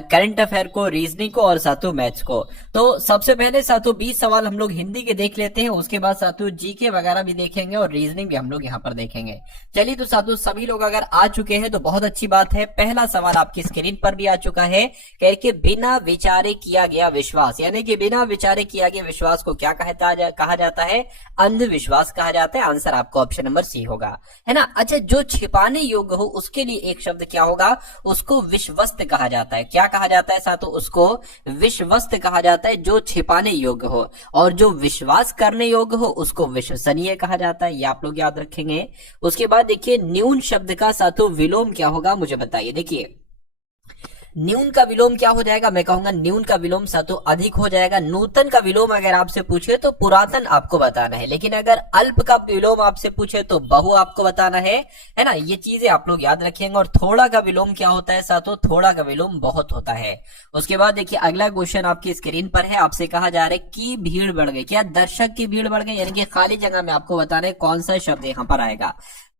Current affair को, reasoning को और साथियों मैथ्स को। तो सबसे पहले साथियों 20 सवाल हम लोग हिंदी के देख लेते हैं, उसके बाद साथियों जीके वगैरह भी देखेंगे और रीजनिंग भी हम लोग यहाँ पर देखेंगे। चलिए तो साथियों सभी लोग अगर आ चुके हैं तो बहुत अच्छी बात है। पहला सवाल आपकी स्क्रीन पर भी आ चुका है, कह के बिना विचारे किया गया विश्वास, यानी कि बिना विचारे किया गया विश्वास को क्या कहा जाता है? अंधविश्वास कहा जाता है। आंसर आपको ऑप्शन नंबर सी होगा, है ना। अच्छा, जो छिपाने योग्य हो उसके लिए एक शब्द क्या होगा? उसको विश्वस्त कहा जाता है। क्या कहा जाता है साथियों? उसको विश्वस्त कहा जाता है, जो छिपाने योग्य हो। और जो विश्वास करने योग्य हो उसको विश्वसनीय कहा जाता है। ये आप लोग याद रखेंगे। उसके बाद देखिए न्यून शब्द का साथियों विलोम क्या होगा, मुझे बताइए। देखिए न्यून का विलोम क्या हो जाएगा? मैं कहूंगा न्यून का विलोम साथियों अधिक हो जाएगा। नूतन का विलोम अगर आपसे पूछे तो पुरातन आपको बताना है, लेकिन अगर अल्प का विलोम आपसे पूछे तो बहु आपको बताना है ना। ये चीजें आप लोग याद रखेंगे। और थोड़ा का विलोम क्या होता है साथियों? थोड़ा का विलोम बहुत होता है। उसके बाद देखिए अगला क्वेश्चन आपकी स्क्रीन पर है, आपसे कहा जा रहा है कि भीड़ बढ़ गई। क्या दर्शक की भीड़ बढ़ गई? यानी कि खाली जगह में आपको बताना है कौन सा शब्द यहाँ पर आएगा।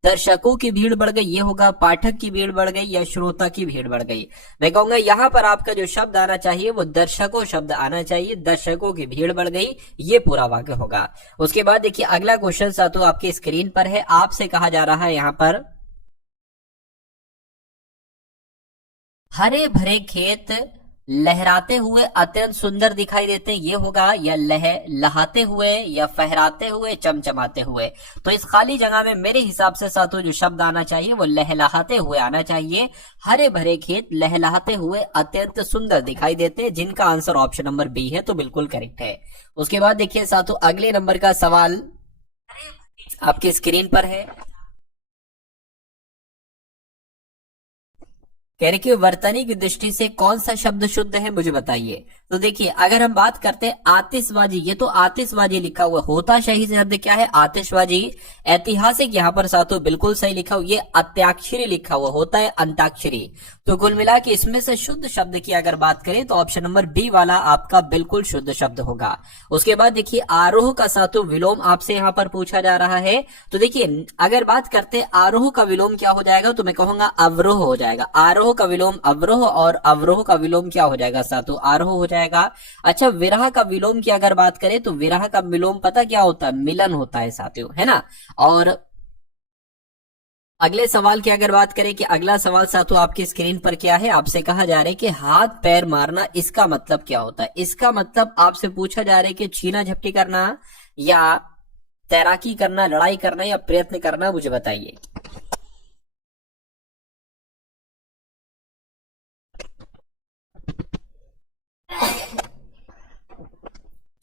दर्शकों की भीड़ बढ़ गई ये होगा, पाठक की भीड़ बढ़ गई या श्रोता की भीड़ बढ़ गई। मैं कहूंगा यहाँ पर आपका जो शब्द आना चाहिए वो दर्शकों शब्द आना चाहिए। दर्शकों की भीड़ बढ़ गई ये पूरा वाक्य होगा। उसके बाद देखिए अगला क्वेश्चन साथियों आपकी स्क्रीन पर है, आपसे कहा जा रहा है यहाँ पर हरे भरे खेत लहराते हुए अत्यंत सुंदर दिखाई देते हैं, ये होगा, या लहाते हुए या फहराते हुए चमचमाते हुए। तो इस खाली जगह में मेरे हिसाब से साथियों जो शब्द आना चाहिए वो लहलहाते हुए आना चाहिए। हरे भरे खेत लहलहाते हुए अत्यंत सुंदर दिखाई देते हैं, जिनका आंसर ऑप्शन नंबर बी है, तो बिल्कुल करेक्ट है। उसके बाद देखिए साथियों अगले नंबर का सवाल आपके स्क्रीन पर है, कह रहे कि वर्तनी की दृष्टि से कौन सा शब्द शुद्ध है, मुझे बताइए। तो देखिए अगर हम बात करते हैं आतिशबाजी, ये तो आतिशबाजी लिखा हुआ, होता सही शब्द क्या है? आतिशबाजी। ऐतिहासिक यहाँ पर साथियों बिल्कुल सही लिखा हुआ, ये अत्याक्षरी लिखा हुआ, होता है अंताक्षरी। तो कुल मिला के इसमें से शुद्ध शब्द की अगर बात करें तो ऑप्शन नंबर डी वाला आपका बिल्कुल शुद्ध शब्द होगा। उसके बाद देखिए आरोह का साथियों विलोम आपसे यहाँ पर पूछा जा रहा है। तो देखिए अगर बात करते हैं आरोह का विलोम क्या हो जाएगा, तो मैं कहूंगा अवरोह हो जाएगा। आरोह का विलोम अवरोह और अवरोह का विलोम क्या हो जाएगा साथियों? आरोह हो जाएगा। अच्छा, विरह का विलोम की अगर बात करें तो विरह का विलोम पता क्या होता है? मिलन होता है साथियों, है ना। और अगले सवाल की अगर बात करें कि अगला सवाल साथियों आपकी स्क्रीन पर क्या है, आपसे कहा जा रहा है कि हाथ पैर मारना, इसका मतलब क्या होता है? इसका मतलब आपसे पूछा जा रहा है कि छीना झपटी करना या तैराकी करना, लड़ाई करना या प्रयत्न करना, मुझे बताइए।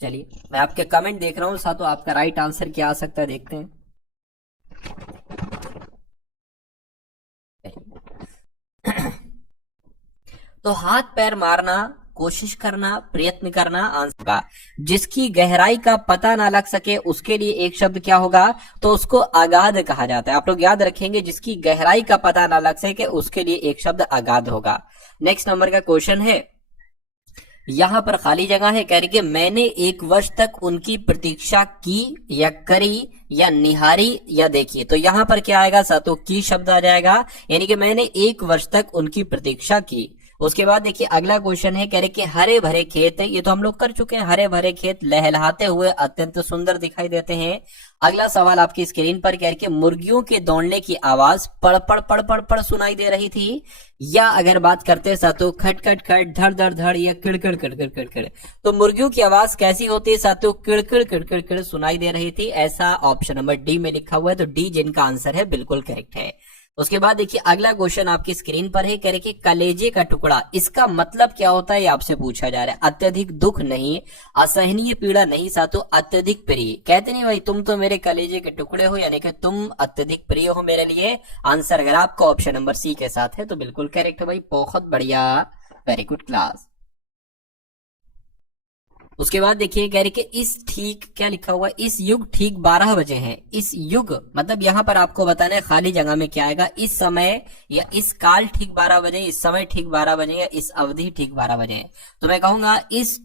चलिए मैं आपके कमेंट देख रहा हूं साथियों, आपका राइट आंसर क्या आ सकता है देखते हैं। तो हाथ पैर मारना, कोशिश करना, प्रयत्न करना आंसर का। जिसकी गहराई का पता ना लग सके उसके लिए एक शब्द क्या होगा? तो उसको अगाध कहा जाता है। आप लोग याद रखेंगे, जिसकी गहराई का पता ना लग सके उसके लिए एक शब्द अगाध होगा। नेक्स्ट नंबर का क्वेश्चन है, यहां पर खाली जगह है, कह रही कि मैंने 1 वर्ष तक उनकी प्रतीक्षा की या करी या निहारी या देखी। तो यहां पर क्या आएगा साथियों? की शब्द आ जाएगा, यानी कि मैंने 1 वर्ष तक उनकी प्रतीक्षा की। उसके बाद देखिए अगला क्वेश्चन है, कह रहे कि हरे भरे खेत, ये तो हम लोग कर चुके हैं, हरे भरे खेत लहलहाते हुए अत्यंत सुंदर दिखाई देते हैं। अगला सवाल आपकी स्क्रीन पर कह रहे कि मुर्गियों के दौड़ने की आवाज पड़ पड़ पड़ पड़ पड़ सुनाई दे रही थी, या अगर बात करते हैं साथियों खट खट खट, धड़ धड़ धड़ या किड़किड़ किड़किड़ किड़किड़। तो मुर्गियों की आवाज कैसी होती है साथियों? किड़किड़ किड़किड़ किड़ सुनाई दे रही थी, ऐसा ऑप्शन नंबर डी में लिखा हुआ है। तो डी जिनका आंसर है बिल्कुल करेक्ट है। उसके बाद देखिए अगला क्वेश्चन आपकी स्क्रीन पर है, कह रहे कि कलेजे का टुकड़ा, इसका मतलब क्या होता है? आपसे पूछा जा रहा है। अत्यधिक दुख नहीं, असहनीय पीड़ा नहीं साथियों, अत्यधिक प्रिय। कहते नहीं भाई तुम तो मेरे कलेजे के टुकड़े हो, यानी कि तुम अत्यधिक प्रिय हो मेरे लिए। आंसर अगर आपका ऑप्शन नंबर सी के साथ है तो बिल्कुल करेक्ट है भाई, बहुत बढ़िया, वेरी गुड क्लास। उसके बाद देखिए कह रहे कि इस ठीक क्या लिखा हुआ है, इस युग ठीक 12 बजे हैं। इस युग मतलब यहां पर आपको बताना है खाली जगह में क्या आएगा, इस समय या इस काल ठीक 12 बजे, इस समय ठीक 12 बजे या इस अवधि ठीक 12 बजे। तो मैं कहूंगा इस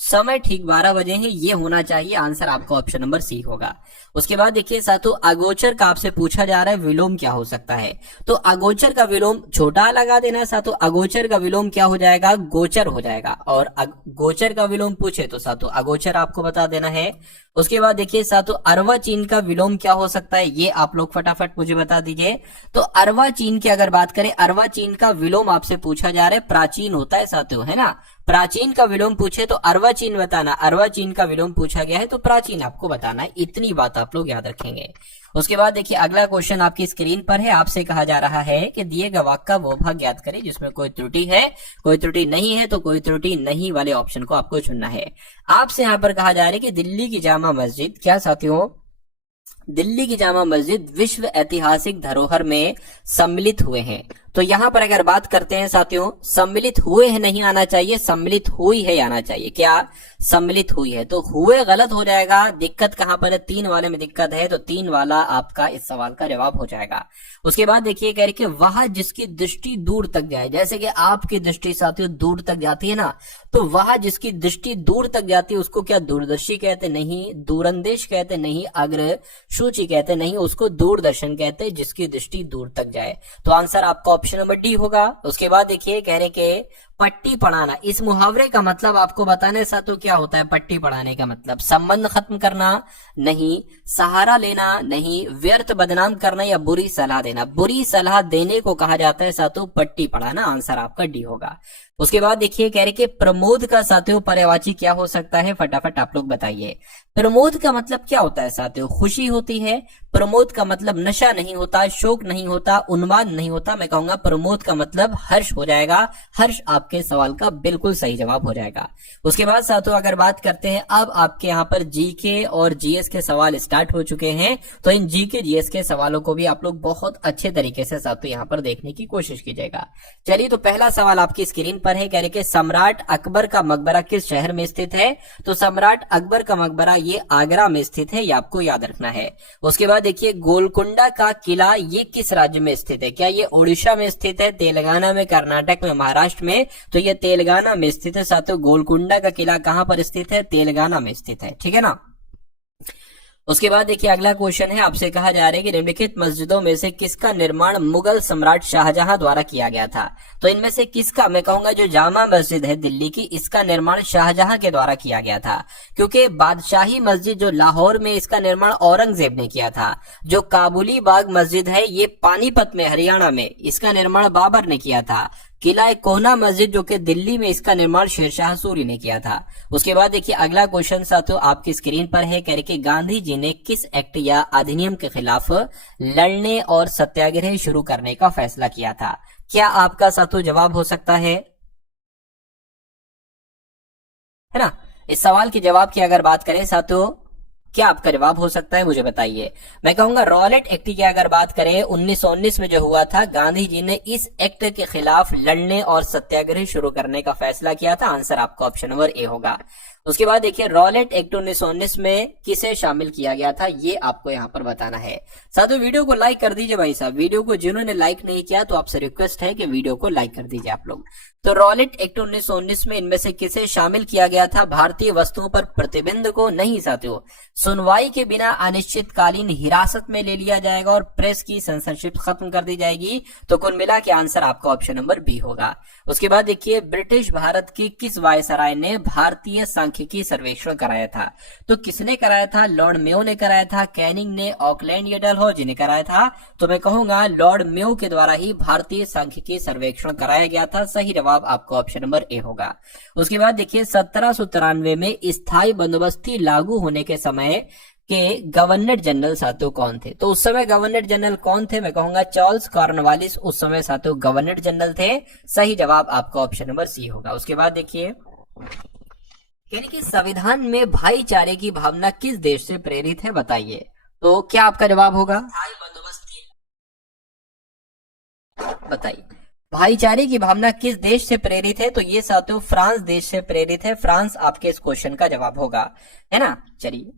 समय ठीक 12 बजे है, ये होना चाहिए। आंसर आपका ऑप्शन नंबर सी होगा। उसके बाद देखिए साथियों, अगोचर का आपसे पूछा जा रहा है विलोम क्या हो सकता है। तो अगोचर का विलोम छोटा लगा देना साथियों, अगोचर का विलोम क्या हो जाएगा, गोचर हो जाएगा। और गोचर का विलोम पूछे तो साथियों अगोचर आपको बता देना है। उसके बाद देखिए साथियों, अर्वाचीन का विलोम क्या हो सकता है, ये आप लोग फटाफट मुझे बता दीजिए। तो अर्वाचीन की अगर बात करें, अर्वाचीन का विलोम आपसे पूछा जा रहा है प्राचीन होता है साथियों, है ना। प्राचीन का विलोम पूछे तो अर्वाचीन बताना, अर्वाचीन का विलोम पूछा गया है तो प्राचीन आपको बताना है। इतनी बात आप लोग याद रखेंगे। उसके बाद देखिए अगला क्वेश्चन आपकी स्क्रीन पर है। आपसे कहा जा रहा है कि दिए गए वाक्य का वो भाग ज्ञात करें जिसमें कोई त्रुटि है, कोई त्रुटि नहीं है। तो कोई त्रुटि नहीं वाले ऑप्शन को आपको चुनना है। आपसे यहाँ पर कहा जा रहा है कि दिल्ली की जामा मस्जिद, क्या साथियों, दिल्ली की जामा मस्जिद विश्व ऐतिहासिक धरोहर में सम्मिलित हुए हैं। तो यहां पर अगर बात करते हैं साथियों, सम्मिलित हुए हैं नहीं आना चाहिए, सम्मिलित हुई है आना चाहिए। क्या सम्मिलित हुई है, तो हुए गलत हो जाएगा। दिक्कत कहां पर है, 3 वाले में दिक्कत है, तो 3 वाला आपका इस सवाल का जवाब हो जाएगा। उसके बाद देखिए कह रहे कि वह जिसकी दृष्टि दूर तक जाए, जैसे कि आपकी दृष्टि साथियों दूर तक जाती है ना, तो वह जिसकी दृष्टि दूर तक जाती है उसको क्या दूरदर्शी कहते नहीं, दूरंदेश कहते नहीं, अग्र सूची कहते नहीं, उसको दूरदर्शन कहते, जिसकी दृष्टि दूर तक जाए। तो आंसर आपका ऑप्शन नंबर डी होगा। उसके बाद देखिए कह रहे के पट्टी पढ़ाना, इस मुहावरे का मतलब आपको बताने साथियों क्या होता है। पट्टी पढ़ाने का मतलब संबंध खत्म करना नहीं, सहारा लेना नहीं, व्यर्थ बदनाम करना या बुरी सलाह देना। बुरी सलाह देने को कहा जाता है साथियों पट्टी पढ़ाना। आंसर आपका डी होगा। उसके बाद देखिए कह रहे कि प्रमोद का साथियों पर्यायवाची क्या हो सकता है, फटाफट आप लोग बताइए। प्रमोद का मतलब क्या होता है साथियों, खुशी होती है। प्रमोद का मतलब नशा नहीं होता, शोक नहीं होता, उन्माद नहीं होता। मैं कहूंगा प्रमोद का मतलब हर्ष हो जाएगा। हर्ष आपके सवाल का बिल्कुल सही जवाब हो जाएगा। उसके बाद साथियों अगर बात करते हैं, अब आपके यहाँ पर जीके और जीएस के सवाल स्टार्ट हो चुके हैं। तो इन जीके जीएस के सवालों को भी आप लोग बहुत अच्छे तरीके से साथियों यहाँ पर देखने की कोशिश कीजिएगा। चलिए तो पहला सवाल आपकी स्क्रीन पर है। कह रहे कि सम्राट अकबर का मकबरा किस शहर में स्थित है। तो सम्राट अकबर का मकबरा ये आगरा में स्थित है, ये आपको याद रखना है। उसके बाद देखिए गोलकुंडा का किला ये किस राज्य में स्थित है। क्या ये उड़ीसा में स्थित है, तेलंगाना में, कर्नाटक में, महाराष्ट्र में। तो ये तेलंगाना में स्थित है साथियों। गोलकुंडा का किला कहां पर स्थित है, तेलंगाना में स्थित है, ठीक है ना। उसके बाद देखिए अगला क्वेश्चन है। आपसे कहा जा रहा है कि निम्नलिखित मस्जिदों में से किसका निर्माण मुगल सम्राट शाहजहां द्वारा किया गया था। तो इनमें से किसका, मैं कहूंगा जो जामा मस्जिद है दिल्ली की, इसका निर्माण शाहजहां के द्वारा किया गया था। क्योंकि बादशाही मस्जिद जो लाहौर में, इसका निर्माण औरंगजेब ने किया था। जो काबुली बाग मस्जिद है ये पानीपत में हरियाणा में, इसका निर्माण बाबर ने किया था। किला कोहना मस्जिद जो कि दिल्ली में, इसका निर्माण शेरशाह सूरी ने किया था। उसके बाद देखिए अगला क्वेश्चन साथियों आपकी स्क्रीन पर है। कह रहे कि गांधी जी ने किस एक्ट या अधिनियम के खिलाफ लड़ने और सत्याग्रह शुरू करने का फैसला किया था। क्या आपका साथियों जवाब हो सकता है ना। इस सवाल के जवाब की अगर बात करें साथियों, क्या आपका जवाब हो सकता है मुझे बताइए। मैं कहूंगा रॉलेट एक्ट की अगर बात करें 1919 में जो हुआ था, गांधी जी ने इस एक्ट के खिलाफ लड़ने और सत्याग्रह शुरू करने का फैसला किया था। आंसर आपका ऑप्शन नंबर ए होगा। उसके बाद देखिए रॉलेट एक्ट 1919 में किसे शामिल किया गया था, ये आपको यहाँ पर बताना है। साथियों वीडियो को लाइक कर दीजिए भाई साहब, वीडियो को जिन्होंने लाइक नहीं किया तो आपसे रिक्वेस्ट है कि वीडियो को लाइक कर दीजिए आप लोग। तो रॉलेट एक्ट 1919 में इनमें से किसे शामिल किया गया था, भारतीय वस्तुओं पर प्रतिबंध को नहीं साथियों, सुनवाई के बिना अनिश्चितकालीन हिरासत में ले लिया जाएगा और प्रेस की सेंसरशिप खत्म कर दी जाएगी। तो कुल मिला के आंसर आपका ऑप्शन नंबर बी होगा। उसके बाद देखिए ब्रिटिश भारत की किस वायसराय ने भारतीय सांख्यिकी सर्वेक्षण कराया था। तो किसने कराया था, लॉर्ड मेयो ने कराया था, कैनिंग ने, ऑकलैंड या डलहौजी ने कराया था। तो मैं कहूंगा लॉर्ड मेयो के द्वारा ही भारतीय सांख्यिकी सर्वेक्षण कराया गया था। सही जवाब आपका ऑप्शन नंबर ए होगा। उसके बाद देखिए 1793 में स्थायी बंदोबस्ती लागू होने के समय के गवर्नर जनरल साथियों कौन थे। तो उस समय गवर्नर जनरल कौन थे, मैं कहूंगा चार्ल्स कॉर्नवालिस उस समय साथियों गवर्नर जनरल थे। सही जवाब आपका ऑप्शन नंबर सी होगा। उसके बाद देखिए यानी कि संविधान में भाईचारे की भावना किस देश से प्रेरित है बताइए। तो क्या आपका जवाब होगा, बताइए भाईचारे की भावना किस देश से प्रेरित है। तो ये साथियों फ्रांस देश से प्रेरित है। फ्रांस आपके इस क्वेश्चन का जवाब होगा, है ना। चलिए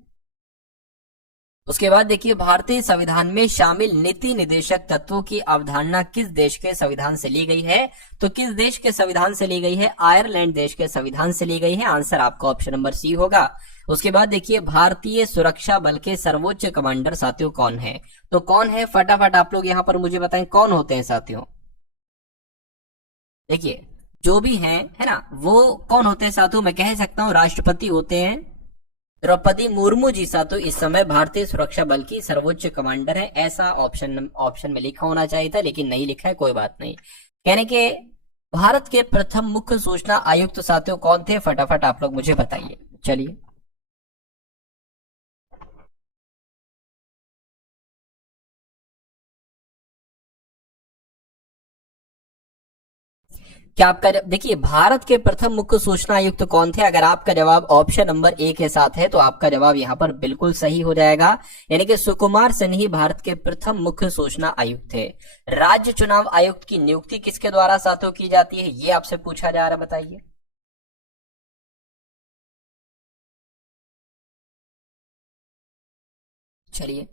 उसके बाद देखिए भारतीय संविधान में शामिल नीति निर्देशक तत्वों की अवधारणा किस देश के संविधान से ली गई है? तो किस देश के संविधान से ली गई है? आयरलैंड देश के संविधान से ली गई है। आंसर आपका ऑप्शन नंबर सी होगा। उसके बाद देखिए भारतीय सुरक्षा बल के सर्वोच्च कमांडर साथियों कौन है? तो कौन है, फटाफट आप लोग यहाँ पर मुझे बताएं कौन होते हैं साथियों। देखिए जो भी हैं है ना, वो कौन होते हैं साथियों? मैं कह सकता हूं राष्ट्रपति होते हैं द्रौपदी मुर्मू जी साथियों इस समय भारतीय सुरक्षा बल की सर्वोच्च कमांडर है। ऐसा ऑप्शन में लिखा होना चाहिए था, लेकिन नहीं लिखा है, कोई बात नहीं। कहने के भारत के प्रथम मुख्य सूचना आयुक्त साथियों कौन थे? फटाफट आप लोग मुझे बताइए। चलिए क्या आपका देखिए भारत के प्रथम मुख्य सूचना आयुक्त कौन थे? अगर आपका जवाब ऑप्शन नंबर ए के साथ है तो आपका जवाब यहाँ पर बिल्कुल सही हो जाएगा, यानी कि सुकुमार सिन्हा भारत के प्रथम मुख्य सूचना आयुक्त थे। राज्य चुनाव आयुक्त की नियुक्ति किसके द्वारा साथियों की जाती है, ये आपसे पूछा जा रहा है, बताइए। चलिए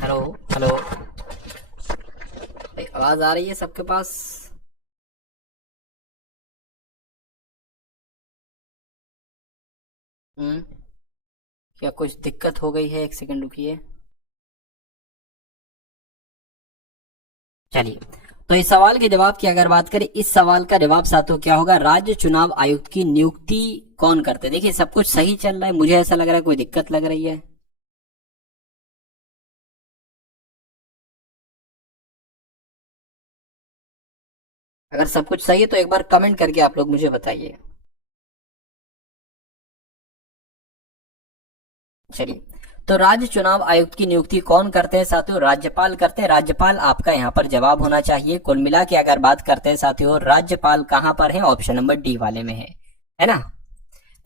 हेलो हेलो, आवाज आ रही है सबके पास? हम्म, क्या कुछ दिक्कत हो गई है? एक सेकंड रुकिए। चलिए तो इस सवाल के जवाब की अगर बात करें, इस सवाल का जवाब साथियों क्या होगा? राज्य चुनाव आयुक्त की नियुक्ति कौन करते हैं? देखिए सब कुछ सही चल रहा है, मुझे ऐसा लग रहा है कोई दिक्कत लग रही है। अगर सब कुछ सही है तो एक बार कमेंट करके आप लोग मुझे बताइए। चलिए तो राज्य चुनाव आयुक्त की नियुक्ति कौन करते हैं साथियों? राज्यपाल करते हैं। राज्यपाल आपका यहाँ पर जवाब होना चाहिए। कुल मिला के अगर बात करते हैं साथियों, राज्यपाल कहाँ पर है? ऑप्शन नंबर डी वाले में है ना।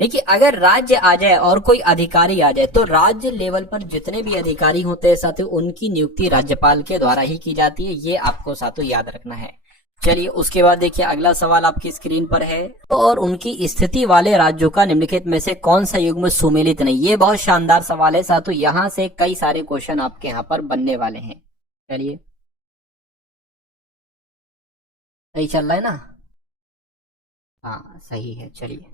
देखिए अगर राज्य आ जाए और कोई अधिकारी आ जाए तो राज्य लेवल पर जितने भी अधिकारी होते हैं साथियों उनकी नियुक्ति राज्यपाल के द्वारा ही की जाती है, ये आपको साथियों याद रखना है। चलिए उसके बाद देखिए अगला सवाल आपकी स्क्रीन पर है, और उनकी स्थिति वाले राज्यों का निम्नलिखित में से कौन सा युग्म सुमेलित नहीं? ये बहुत शानदार सवाल है साथियों, यहाँ से कई सारे क्वेश्चन आपके यहाँ पर बनने वाले हैं। चलिए सही चल रहा है ना? हाँ सही है। चलिए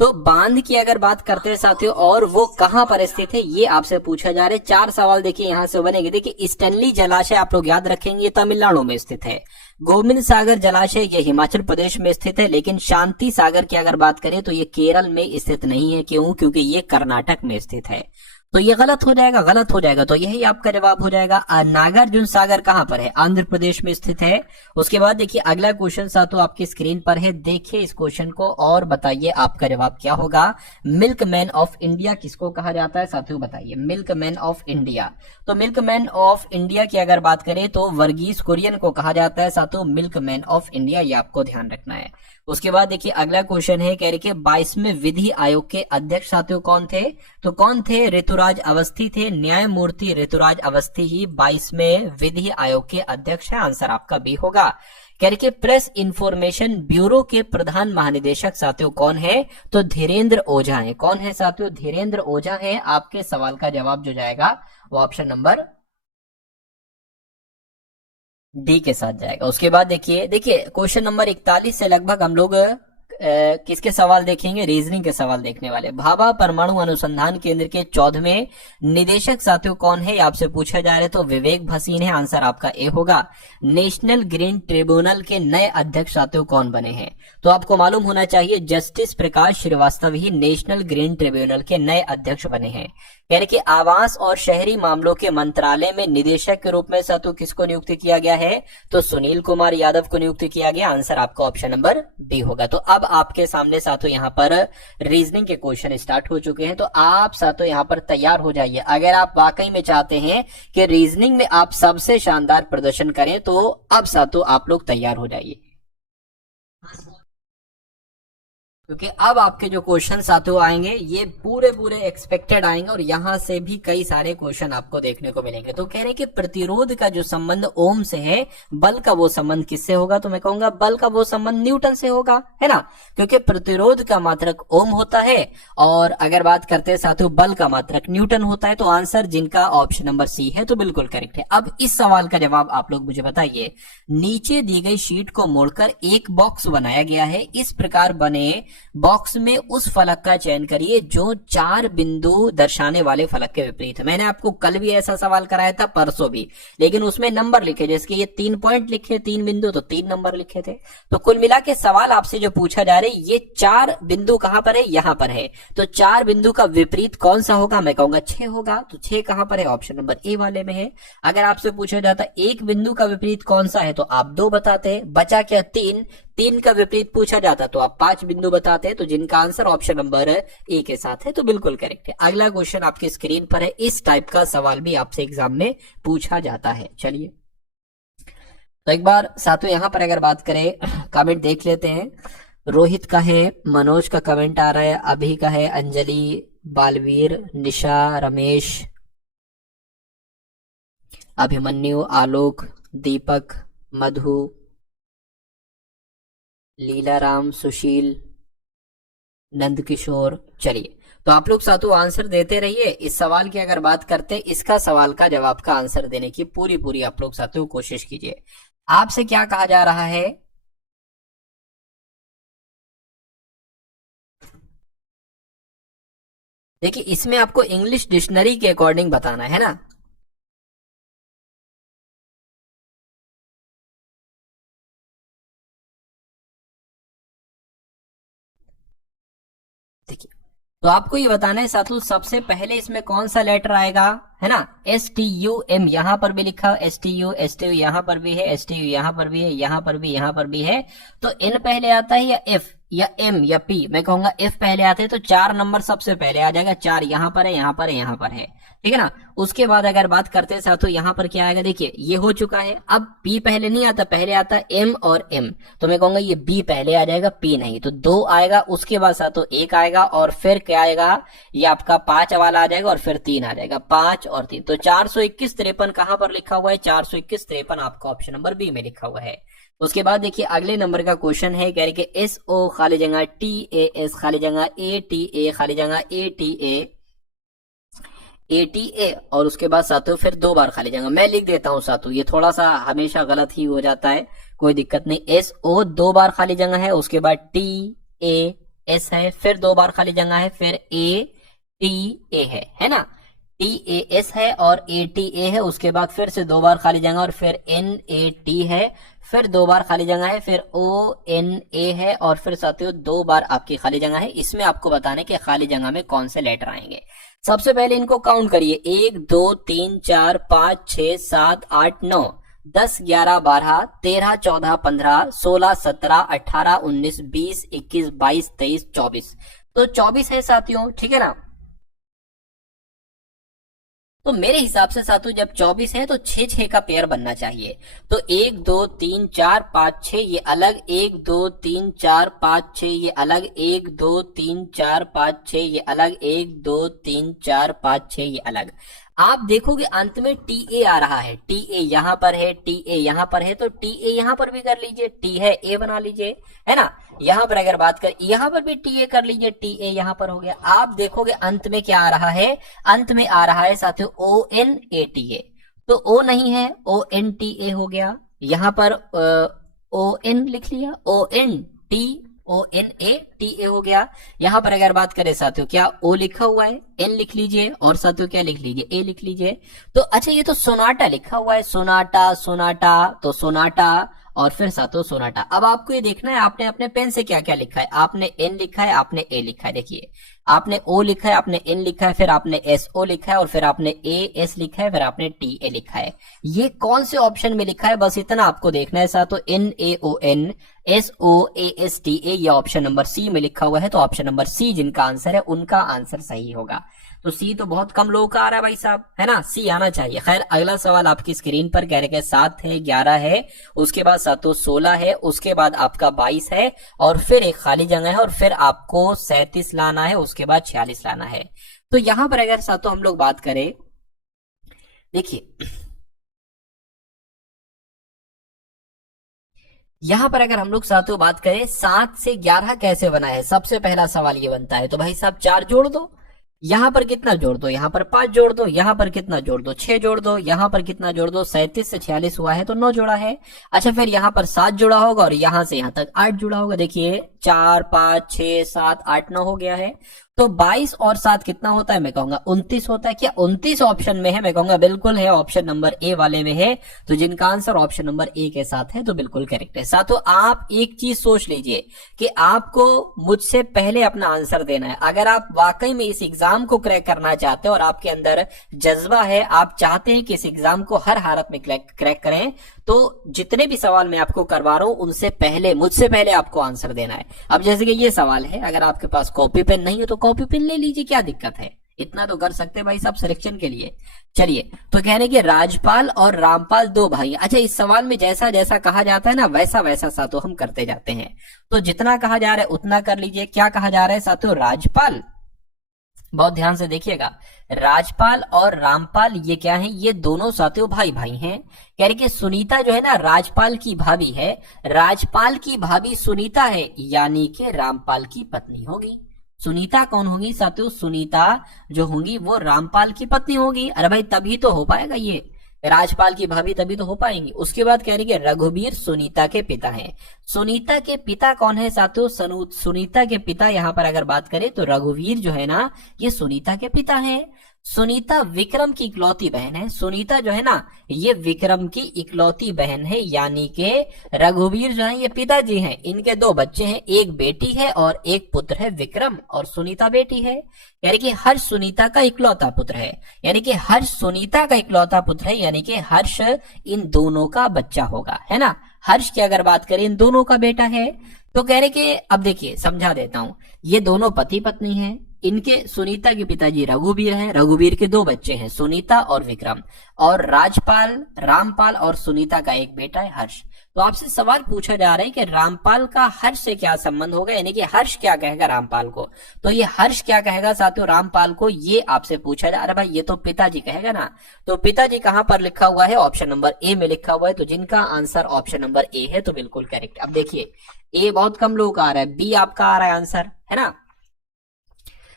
तो बांध की अगर बात करते हैं साथियों और वो कहां पर स्थित है, ये आपसे पूछा जा रहा है। चार सवाल देखिए यहां से बनेंगे। देखिए स्टैनली जलाशय आप लोग याद रखेंगे, ये तमिलनाडु में स्थित है। गोविंद सागर जलाशय ये हिमाचल प्रदेश में स्थित है, लेकिन शांति सागर की अगर बात करें तो ये केरल में स्थित नहीं है। क्यों? क्योंकि ये कर्नाटक में स्थित है। तो ये गलत हो जाएगा, गलत हो जाएगा, तो यही आपका जवाब हो जाएगा। नागार्जुन सागर कहां पर है? आंध्र प्रदेश में स्थित है। उसके बाद देखिए अगला क्वेश्चन साथियों आपकी स्क्रीन पर है, देखिए इस क्वेश्चन को और बताइए आपका जवाब क्या होगा। मिल्क मैन ऑफ इंडिया किसको कहा जाता है साथियों, बताइए। मिल्क मैन ऑफ इंडिया, तो मिल्क मैन ऑफ इंडिया की अगर बात करें तो वर्गीस कुरियन को कहा जाता है साथियों मिल्क मैन ऑफ इंडिया, ये आपको ध्यान रखना है। उसके बाद देखिए अगला क्वेश्चन है, कह रहे कि 22वें विधि आयोग के अध्यक्ष साथियों कौन थे? तो कौन थे? ऋतुराज अवस्थी थे। न्यायमूर्ति ऋतुराज अवस्थी ही 22वें विधि आयोग के अध्यक्ष है। आंसर आपका बी होगा। कह रहे कि प्रेस इंफॉर्मेशन ब्यूरो के प्रधान महानिदेशक साथियों कौन है? तो धीरेन्द्र ओझा है। कौन है साथियों? धीरेन्द्र ओझा है। आपके सवाल का जवाब जो जाएगा वो ऑप्शन नंबर डी के साथ जाएगा। उसके बाद देखिए देखिए क्वेश्चन नंबर 41 से लगभग हम लोग किसके सवाल देखेंगे, रीजनिंग के सवाल देखने वाले। भाभा परमाणु अनुसंधान केंद्र के 14वें निदेशक साथियों कौन है, आपसे पूछा जा रहा है। तो विवेक भसीन है, आंसर आपका ए होगा। नेशनल ग्रीन ट्रिब्यूनल के नए अध्यक्ष साथियों कौन बने हैं, तो आपको मालूम होना चाहिए जस्टिस प्रकाश श्रीवास्तव ही नेशनल ग्रीन ट्रिब्यूनल के नए अध्यक्ष बने हैं। यानी कि आवास और शहरी मामलों के मंत्रालय में निदेशक के रूप में साथियों किसको नियुक्त किया गया है, तो सुनील कुमार यादव को नियुक्त किया गया। आंसर आपका ऑप्शन नंबर बी होगा। तो अब आपके सामने साथियों यहाँ पर रीजनिंग के क्वेश्चन स्टार्ट हो चुके हैं, तो आप साथियों यहाँ पर तैयार हो जाइए। अगर आप वाकई में चाहते हैं कि रीजनिंग में आप सबसे शानदार प्रदर्शन करें, तो अब साथियों आप लोग तैयार हो जाइए, क्योंकि अब आपके जो क्वेश्चन साथियों आएंगे ये पूरे पूरे एक्सपेक्टेड आएंगे और यहां से भी कई सारे क्वेश्चन आपको देखने को मिलेंगे। तो कह रहे हैं कि प्रतिरोध का जो संबंध ओम से है, बल का वो संबंध किससे होगा, तो मैं कहूंगा बल का वो संबंध न्यूटन से होगा, है ना, क्योंकि प्रतिरोध का मात्रक ओम होता है और अगर बात करते हैं साथियों बल का मात्रक न्यूटन होता है। तो आंसर जिनका ऑप्शन नंबर सी है तो बिल्कुल करेक्ट है। अब इस सवाल का जवाब आप लोग मुझे बताइए। नीचे दी गई शीट को मोड़कर एक बॉक्स बनाया गया है, इस प्रकार बने बॉक्स में उस फलक का चयन करिए जो 4 बिंदु दर्शाने वाले फलक के विपरीत है। मैंने आपको कल भी ऐसा सवाल कराया था, परसों भी, लेकिन उसमें नंबर लिखे, जैसे कि ये 3 पॉइंट लिखे 3 बिंदु, तो 3 नंबर लिखे थे। तो कुल मिला के सवाल आपसे जो पूछा जा रहा है, ये 4 बिंदु कहां पर है, यहां पर है, तो 4 बिंदु का विपरीत कौन सा होगा, मैं कहूंगा 6 होगा। तो 6 कहां पर है, ऑप्शन नंबर ए वाले में है। अगर आपसे पूछा जाता एक बिंदु का विपरीत कौन सा है, तो आप 2 बताते, बचा क्या 3 का विपरीत पूछा जाता तो आप 5 बिंदु बताते, तो जिनका आंसर ऑप्शन नंबर ए के साथ है तो बिल्कुल करेक्ट है। अगला क्वेश्चन आपकी स्क्रीन पर है, इस टाइप का सवाल भी आपसे एग्जाम में पूछा जाता है। चलिए तो एक बार साथियों यहां पर अगर बात करें कमेंट देख लेते हैं। रोहित का है, मनोज का कमेंट आ रहा है, अभी का है, अंजलि, बालवीर, निशा, रमेश, अभिमन्यु, आलोक, दीपक, मधु, लीलाराम, सुशील, नंदकिशोर। चलिए तो आप लोग साथियों आंसर देते रहिए। इस सवाल की अगर बात करते हैं, इसका सवाल का जवाब का आंसर देने की पूरी पूरी आप लोग साथियों कोशिश कीजिए। आपसे क्या कहा जा रहा है, देखिए इसमें आपको इंग्लिश डिक्शनरी के अकॉर्डिंग बताना है ना। देखिए तो आपको ये बताना है साथियों, सबसे पहले इसमें कौन सा लेटर आएगा, है ना, STUM, यहां पर भी लिखा STU यहां पर भी है, STU यहां पर भी है, यहां पर भी, यहां पर भी है। तो N पहले आता है या F या M या P, मैं कहूंगा F पहले आते हैं, तो 4 नंबर सबसे पहले आ जाएगा। 4 यहां पर है, यहां पर है, यहां पर है, ठीक है ना। उसके बाद अगर बात करते हैं साथियों यहां पर क्या आएगा, देखिए ये हो चुका है। अब P पहले नहीं आता, पहले आता है M और M, तो मैं कहूंगा ये B पहले आ जाएगा, P नहीं, तो 2 आएगा। उसके बाद साथियों 1 आएगा और फिर क्या आएगा, ये आपका 5 वाला आ जाएगा और फिर 3 आ जाएगा, 5 और 3। तो 421 53 कहां पर लिखा हुआ है, 421 53 आपका ऑप्शन नंबर बी में लिखा हुआ है। उसके बाद देखिए अगले नंबर का क्वेश्चन है, कह रहे कि SO खाली जगह TAS खाली जगह ATA खाली जगह ATA और उसके बाद साथियों फिर 2 बार खाली जगह। मैं लिख देता हूं साथियों, ये थोड़ा सा हमेशा गलत ही हो जाता है, कोई दिक्कत नहीं। SO 2 बार खाली जगह है, उसके बाद TAS है, फिर 2 बार खाली जगह है, फिर ATA है ना, TAS है और ATA है, उसके बाद फिर से 2 बार खाली जगह और फिर NAT है, फिर 2 बार खाली जगह है, फिर ONA है और फिर साथियों 2 बार आपकी खाली जगह है। इसमें आपको बताने कि खाली जगह में कौन से लेटर आएंगे। सबसे पहले इनको काउंट करिए, 1 2 3 4 5 6 7 8 9 10 11 12 13 14 15 16 17 18 19 20 21 22 23 24, तो 24 है साथियों, ठीक है ना। तो मेरे हिसाब से साथियों जब 24 है तो 6 का पेयर बनना चाहिए। तो 1 2 3 4 5 6 ये अलग, 1 2 3 4 5 6 ये अलग, 1 2 3 4 5 6 ये अलग, 1 2 3 4 5 6 ये अलग। आप देखोगे अंत में TA आ रहा है, TA यहां पर है, TA यहां पर है, तो TA यहां पर भी कर लीजिए, T है A बना लीजिए, है ना। यहां पर अगर बात कर, यहां पर भी TA कर लीजिए, TA यहां पर हो गया। आप देखोगे अंत में क्या आ रहा है, अंत में आ रहा है साथियों ONATA, तो O नहीं है, ONTA हो गया, यहाँ पर ओ एन लिख लिया, ONTONATA हो गया। यहाँ पर अगर बात करें साथियों, क्या ओ लिखा हुआ है, एन लिख लीजिए, और साथियों क्या लिख लीजिए, ए लिख लीजिए। तो अच्छा ये तो सोनाटा लिखा हुआ है, सोनाटा सोनाटा, तो सोनाटा और फिर साथियों सोनाटा। अब आपको ये देखना है आपने अपने पेन से क्या क्या लिखा है। आपने एन लिखा है, आपने ए लिखा है, देखिए आपने ओ लिखा है, आपने एन लिखा है, फिर आपने एस ओ लिखा है, और फिर आपने ए एस लिखा है, फिर आपने टी ए लिखा है। ये कौन से ऑप्शन में लिखा है, बस इतना आपको देखना है साथियों। NAONSOASTA ये ऑप्शन नंबर सी में लिखा हुआ है, तो ऑप्शन नंबर सी जिनका आंसर है उनका आंसर सही होगा। तो सी तो बहुत कम लोगों का आ रहा है भाई साहब, है ना, सी आना चाहिए। खैर अगला सवाल आपकी स्क्रीन पर कह रहे हैं 7 है, 11 है, उसके बाद सातों 16 है, उसके बाद आपका 22 है, और फिर एक खाली जगह है, और फिर आपको 37 लाना है, उसके बाद 46 लाना है। तो यहां पर अगर सातों हम लोग बात करें, देखिए यहां पर अगर हम लोग सातों बात करें 7 से 11 कैसे बना है, सबसे पहला सवाल ये बनता है। तो भाई साहब 4 जोड़ दो, यहां पर कितना जोड़ दो, यहां पर 5 जोड़ दो, यहां पर कितना जोड़ दो, 6 जोड़ दो, यहां पर कितना जोड़ दो, 37 से 46 हुआ है तो 9 जोड़ा है। अच्छा फिर यहां पर 7 जुड़ा होगा, और यहां से यहां तक 8 जुड़ा होगा। देखिए 4 5 6 7 8 9 हो गया है। तो 22 और 7 कितना होता है, मैं कहूंगा 29 होता है। क्या 29 ऑप्शन में है, मैं कहूंगा बिल्कुल है, ऑप्शन नंबर ए वाले में है। तो जिनका आंसर ऑप्शन नंबर ए के साथ है तो बिल्कुल करेक्ट है। साथों आप एक चीज सोच लीजिए कि आपको मुझसे पहले अपना आंसर देना है। अगर आप वाकई में इस एग्जाम को क्रैक करना चाहते हैं और आपके अंदर जज्बा है, आप चाहते हैं कि इस एग्जाम को हर हालत में क्रैक करें, तो जितने भी सवाल मैं आपको करवा रहा हूं उनसे पहले, मुझसे पहले आपको आंसर देना है। अब जैसे कि ये सवाल है, अगर आपके पास कॉपी पेन नहीं है तो कॉपी पेन ले लीजिए, क्या दिक्कत है, इतना तो कर सकते हैं भाई साहब सिलेक्शन के लिए। चलिए तो कह रहे कि राजपाल और रामपाल 2 भाई। अच्छा इस सवाल में जैसा जैसा कहा जाता है ना, वैसा वैसा साथों हम करते जाते हैं। तो जितना कहा जा रहा है उतना कर लीजिए। क्या कहा जा रहा है साथों, राजपाल, बहुत ध्यान से देखिएगा, राजपाल और रामपाल ये क्या है, ये दोनों साथियों भाई भाई हैं। कह रहे कि सुनीता जो है ना राजपाल की भाभी है, राजपाल की भाभी सुनीता है, यानी कि रामपाल की पत्नी होगी। सुनीता कौन होगी साथियों, सुनीता जो होंगी वो रामपाल की पत्नी होगी। अरे भाई तभी तो हो पाएगा ये, राजपाल की भाभी तभी तो हो पाएंगी। उसके बाद कह रही है रघुवीर सुनीता के पिता हैं। सुनीता के पिता कौन है साथियों, सुनीता के पिता यहां पर अगर बात करें तो रघुवीर जो है ना ये सुनीता के पिता हैं। सुनीता विक्रम की इकलौती बहन है। सुनीता जो है ना ये विक्रम की इकलौती बहन है, यानी कि रघुवीर जो है ये पिताजी हैं, इनके 2 बच्चे हैं, एक बेटी है और एक पुत्र है विक्रम, और सुनीता बेटी है। यानी कि हर्ष सुनीता का इकलौता पुत्र है, यानी कि हर्ष सुनीता का इकलौता पुत्र है, यानी कि हर्ष इन दोनों का बच्चा होगा, है ना। हर्ष की अगर बात करें इन दोनों का बेटा है। तो कह रहे कि अब देखिए समझा देता हूं, ये दोनों पति पत्नी हैं, इनके सुनीता के पिताजी रघुवीर हैं, रघुवीर के 2 बच्चे हैं सुनीता और विक्रम, और राजपाल, रामपाल और सुनीता का एक बेटा है हर्ष। तो आपसे सवाल पूछा जा रहा है कि रामपाल का हर्ष से क्या संबंध होगा, यानी कि हर्ष क्या कहेगा रामपाल को। तो ये हर्ष क्या कहेगा साथियों रामपाल को, ये आपसे पूछा जा रहा है। भाई ये तो पिताजी कहेगा ना, तो पिताजी कहां पर लिखा हुआ है, ऑप्शन नंबर ए में लिखा हुआ है। तो जिनका आंसर ऑप्शन नंबर ए है तो बिल्कुल करेक्ट। अब देखिए ए बहुत कम लोगों का आ रहा है, बी आपका आ रहा है आंसर, है ना।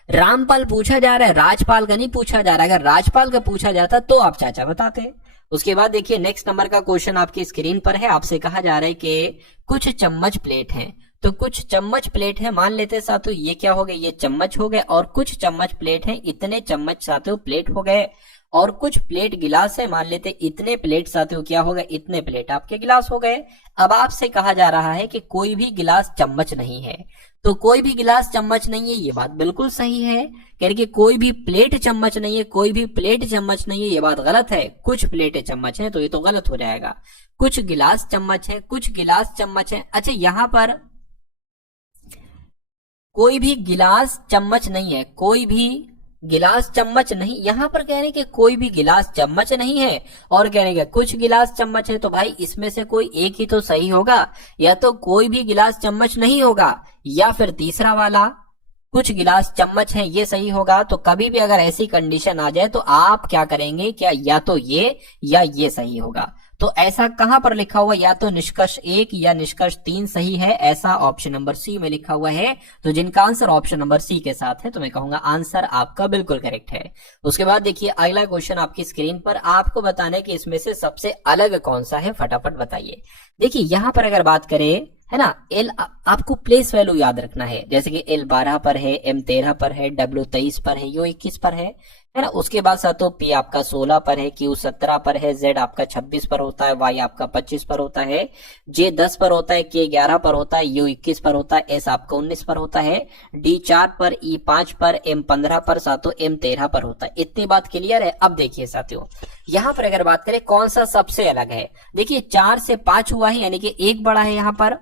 रामपाल पूछा जा रहा है, राजपाल का नहीं पूछा जा रहा है। अगर राजपाल का पूछा जाता तो आप चाचा बताते। उसके बाद देखिए नेक्स्ट नंबर का क्वेश्चन आपकी स्क्रीन पर है। आपसे कहा जा रहा है कि कुछ चम्मच प्लेट हैं, तो कुछ चम्मच प्लेट है, मान लेते साथियों ये क्या हो गए, ये चम्मच हो गए, और कुछ चम्मच प्लेट हैं, इतने चम्मच साथियों प्लेट हो गए, और कुछ प्लेट गिलास है, मान लेते इतने प्लेट साथियों क्या हो गए, इतने प्लेट आपके गिलास हो गए। अब आपसे कहा जा रहा है कि कोई भी गिलास चम्मच नहीं है। तो कोई भी गिलास चम्मच नहीं है, ये बात बिल्कुल सही है। कह रहे कि कोई भी प्लेट चम्मच नहीं है, कोई भी प्लेट चम्मच नहीं है, ये बात गलत है। कुछ प्लेटें चम्मच है तो ये तो गलत हो जाएगा। कुछ गिलास चम्मच है, कुछ गिलास चम्मच है। अच्छा यहां पर कोई भी गिलास चम्मच नहीं है, कोई भी गिलास चम्मच नहीं, यहां पर कह रहे हैं कि कोई भी गिलास चम्मच नहीं है, और कह रहे हैं कुछ गिलास चम्मच है। तो भाई इसमें से कोई एक ही तो सही होगा, या तो कोई भी गिलास चम्मच नहीं होगा, या फिर तीसरा वाला, कुछ गिलास चम्मच हैं, ये सही होगा। तो कभी भी अगर ऐसी कंडीशन आ जाए तो आप क्या करेंगे, क्या या तो ये या ये सही होगा। तो ऐसा कहां पर लिखा हुआ, या तो निष्कर्ष 1 या निष्कर्ष 3 सही है, ऐसा ऑप्शन नंबर सी में लिखा हुआ है। तो जिनका आंसर ऑप्शन नंबर सी के साथ है, तो मैं कहूंगा आंसर आपका बिल्कुल करेक्ट है। उसके बाद देखिए अगला क्वेश्चन आपकी स्क्रीन पर, आपको बताना है कि इसमें से सबसे अलग कौन सा है, फटाफट बताइए। देखिए यहां पर अगर बात करें, है ना, एल आपको प्लेस वैल्यू याद रखना है, जैसे कि एल 12 पर है, एम 13 पर है, डब्ल्यू 23 पर है, यू 21 पर है ना। उसके बाद साथों पी आपका 16 पर है, क्यू 17 पर है, जेड आपका 26 पर होता है, वाई आपका 25 पर होता है, जे 10 पर होता है, के 11 पर होता है, यू 21 पर होता है, एस आपका 19 पर होता है, डी 4 पर, ई 5 पर, एम 15 पर, साथों एम 13 पर होता है। इतनी बात क्लियर है। अब देखिए साथियों, यहां पर अगर बात करें कौन सा सबसे अलग है, देखिए 4 से 5 हुआ है, यानी कि 1 बड़ा है यहां पर,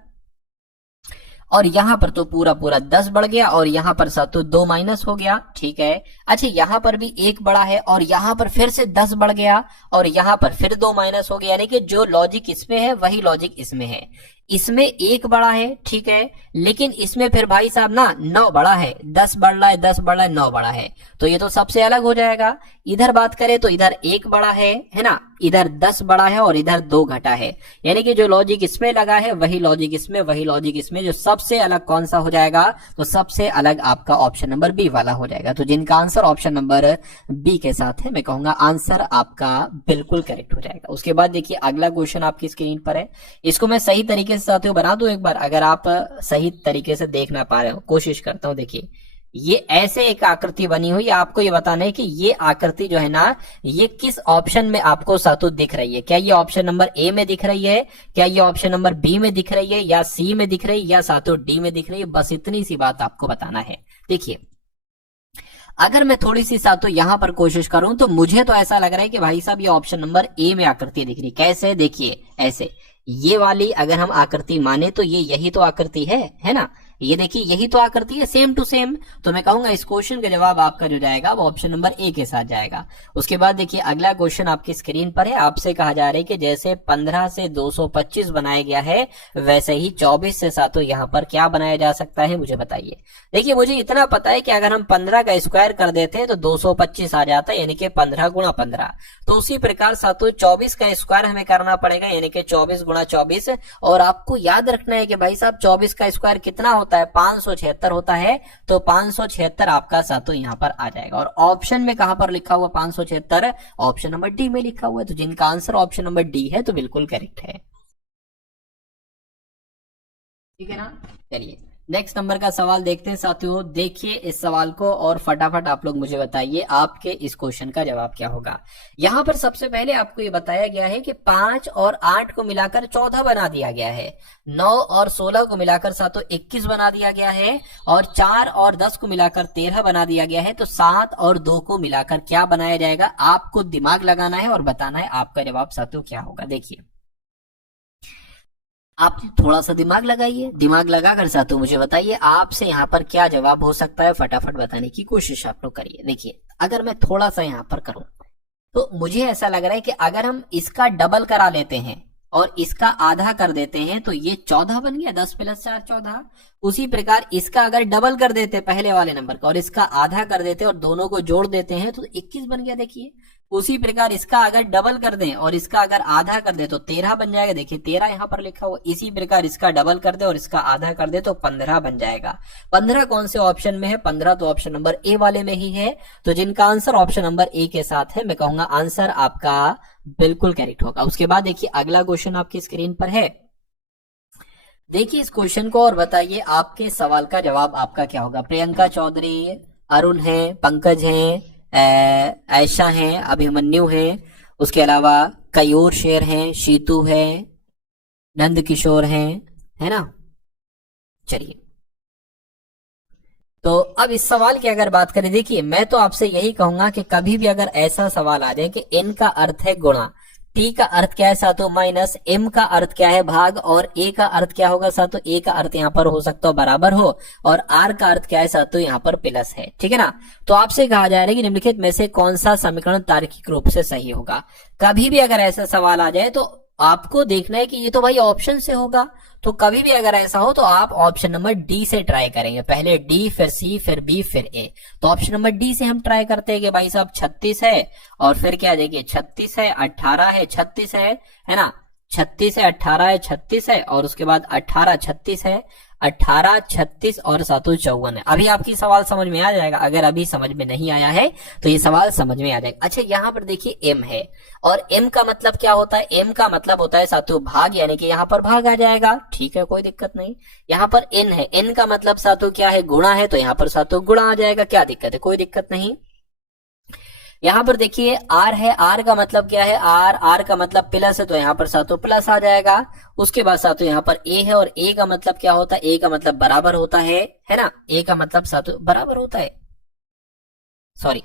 और यहां पर तो पूरा पूरा 10 बढ़ गया, और यहां पर सातों 2 माइनस हो गया, ठीक है। अच्छा यहां पर भी 1 बड़ा है, और यहां पर फिर से 10 बढ़ गया, और यहां पर फिर 2 माइनस हो गया, यानी कि जो लॉजिक इसमें है वही लॉजिक इसमें है। इसमें 1 बड़ा है, ठीक है, लेकिन इसमें फिर भाई साहब ना 9 बड़ा है, 10 बढ़ रहा है, 10 बढ़ रहा है, 9 बड़ा है, तो ये तो सबसे अलग हो जाएगा। इधर बात करें तो इधर 1 बड़ा है ना, इधर 10 बड़ा है, और इधर 2 घटा है, यानी कि जो लॉजिक इसमें लगा है वही लॉजिक इसमें, वही लॉजिक इसमें, जो सबसे अलग कौन सा हो जाएगा, तो सबसे अलग आपका ऑप्शन नंबर बी वाला हो जाएगा। तो जिनका आंसर ऑप्शन नंबर बी के साथ है, मैं कहूंगा आंसर आपका बिल्कुल करेक्ट हो जाएगा। उसके बाद देखिए अगला क्वेश्चन आपकी स्क्रीन पर है, इसको मैं सही तरीके से साथियों बना दूं एक बार, अगर आप सही तरीके से देख ना पा रहे हो, कोशिश करता हूं। देखिए ये ऐसे एक आकृति बनी हुई, आपको ये बताना है कि ये आकृति जो है ना, ये किस ऑप्शन में आपको सातों दिख रही है। क्या ये ऑप्शन नंबर ए में दिख रही है, क्या ये ऑप्शन नंबर बी में दिख रही है, या सी में दिख रही है, या सातों डी में दिख रही है, बस इतनी सी बात आपको बताना है। देखिए अगर मैं थोड़ी सी सातों यहां पर कोशिश करूं तो मुझे तो ऐसा लग रहा है कि भाई साहब ये ऑप्शन नंबर ए में आकृति दिख रही। कैसे, देखिए ऐसे, ये वाली अगर हम आकृति माने तो ये यही तो आकृति है ना, ये देखिए यही तो आकृति है, सेम टू सेम। तो मैं कहूंगा इस क्वेश्चन का जवाब आपका जो जाएगा वो ऑप्शन नंबर ए के साथ जाएगा। उसके बाद देखिए अगला क्वेश्चन आपकी स्क्रीन पर है, आपसे कहा जा रहा है कि जैसे 15 से 225 बनाया गया है, वैसे ही 24 से सातों यहाँ पर क्या बनाया जा सकता है, मुझे बताइए। देखिए मुझे इतना पता है कि अगर हम 15 का स्क्वायर कर देते हैं तो 225 आ जाता है, यानी कि 15 गुणा 15। तो उसी प्रकार सातों 24 का स्क्वायर हमें करना पड़ेगा, यानी कि 24 गुणा 24। और आपको याद रखना है कि भाई साहब 24 का स्क्वायर कितना होता है, 576 होता है। तो 576 आपका सातों यहाँ पर आ जाएगा। और ऑप्शन में कहां पर लिखा हुआ 576, ऑप्शन नंबर डी में लिखा हुआ है। तो जिनका आंसर ऑप्शन नंबर डी है तो बिल्कुल करेक्ट है, ठीक है ना। चलिए नेक्स्ट नंबर का सवाल देखते हैं साथियों। देखिए इस सवाल को और फटाफट आप लोग मुझे बताइए आपके इस क्वेश्चन का जवाब क्या होगा। यहां पर सबसे पहले आपको ये बताया गया है कि 5 और 8 को मिलाकर 14 बना दिया गया है, 9 और 16 को मिलाकर साथियों 21 बना दिया गया है, और 4 और 10 को मिलाकर 13 बना दिया गया है। तो 7 और 2 को मिलाकर क्या बनाया जाएगा, आपको दिमाग लगाना है और बताना है आपका जवाब साथियों क्या होगा। देखिए आप थोड़ा सा दिमाग लगाइए, दिमाग लगाकर साथियों मुझे बताइए आपसे यहाँ पर क्या जवाब हो सकता है, फटाफट बताने की कोशिश आप लोग करिए। देखिए अगर मैं थोड़ा सा यहाँ पर करूं तो मुझे ऐसा लग रहा है कि अगर हम इसका डबल करा लेते हैं और इसका आधा कर देते हैं तो ये 14 बन गया, 10 + 4 14। उसी प्रकार इसका अगर डबल कर देते पहले वाले नंबर का और इसका आधा कर देते और दोनों को जोड़ देते हैं तो 21 बन गया। देखिए उसी प्रकार इसका अगर डबल कर दें और इसका अगर आधा कर दे तो 13 बन जाएगा। देखिए 13 यहाँ पर लिखा हुआ। इसी प्रकार इसका डबल कर दे और इसका आधा कर दे तो 15 बन जाएगा। 15 कौन से ऑप्शन में है, 15 तो ऑप्शन नंबर ए वाले में ही है। तो जिनका आंसर ऑप्शन नंबर ए के साथ है, मैं कहूंगा आंसर आपका बिल्कुल करेक्ट होगा। उसके बाद देखिए अगला क्वेश्चन आपकी स्क्रीन पर है। देखिए इस क्वेश्चन को और बताइए आपके सवाल का जवाब आपका क्या होगा। प्रियंका चौधरी, अरुण है, पंकज है, ऐशा है, अभिमन्यु है, उसके अलावा कई और शेर हैं, शीतू है, नंद किशोर है ना। चलिए तो अब इस सवाल की अगर बात करें, देखिए मैं तो आपसे यही कहूंगा कि कभी भी अगर ऐसा सवाल आ जाए कि n का अर्थ है गुणा, t का अर्थ क्या है साथों माइनस, m का अर्थ क्या है भाग, और a का अर्थ क्या होगा साथों, a का अर्थ यहाँ पर हो सकता हो बराबर हो, और r का अर्थ क्या है साथों यहाँ पर प्लस है, ठीक है ना। तो आपसे कहा जा रहा है कि निम्नलिखित में से कौन सा समीकरण तार्किक रूप से सही होगा। कभी भी अगर ऐसा सवाल आ जाए तो आपको देखना है कि ये तो भाई ऑप्शन से होगा, तो कभी भी अगर ऐसा हो तो आप ऑप्शन नंबर डी से ट्राई करेंगे, पहले डी फिर सी फिर बी फिर ए। तो ऑप्शन नंबर डी से हम ट्राई करते हैं कि भाई साहब 36 है, और फिर क्या देखिए 36 है, 18 है, 36 है ना, 36 है, 18 है, 36 है, और उसके बाद 18 36 है, 18 36 और 7 54 है। अभी आपकी सवाल समझ में आ जाएगा, अगर अभी समझ में नहीं आया है तो ये सवाल समझ में आ जाएगा। अच्छा यहाँ पर देखिए एम है, और एम का मतलब क्या होता है, एम का मतलब होता है सातों भाग, यानी कि यहाँ पर भाग आ जाएगा, ठीक है कोई दिक्कत नहीं। यहाँ पर एन है, एन का मतलब सातों क्या है, गुणा है, तो यहाँ पर सातों गुणा आ जाएगा, क्या दिक्कत है, कोई दिक्कत नहीं। यहाँ पर देखिए आर है, आर का मतलब क्या है, आर, आर का मतलब प्लस है, तो यहाँ पर सातों प्लस आ जाएगा। उसके बाद सातों यहाँ पर ए है, और ए का मतलब क्या होता है, ए का मतलब बराबर होता है ना, ए का मतलब सातों बराबर होता है, सॉरी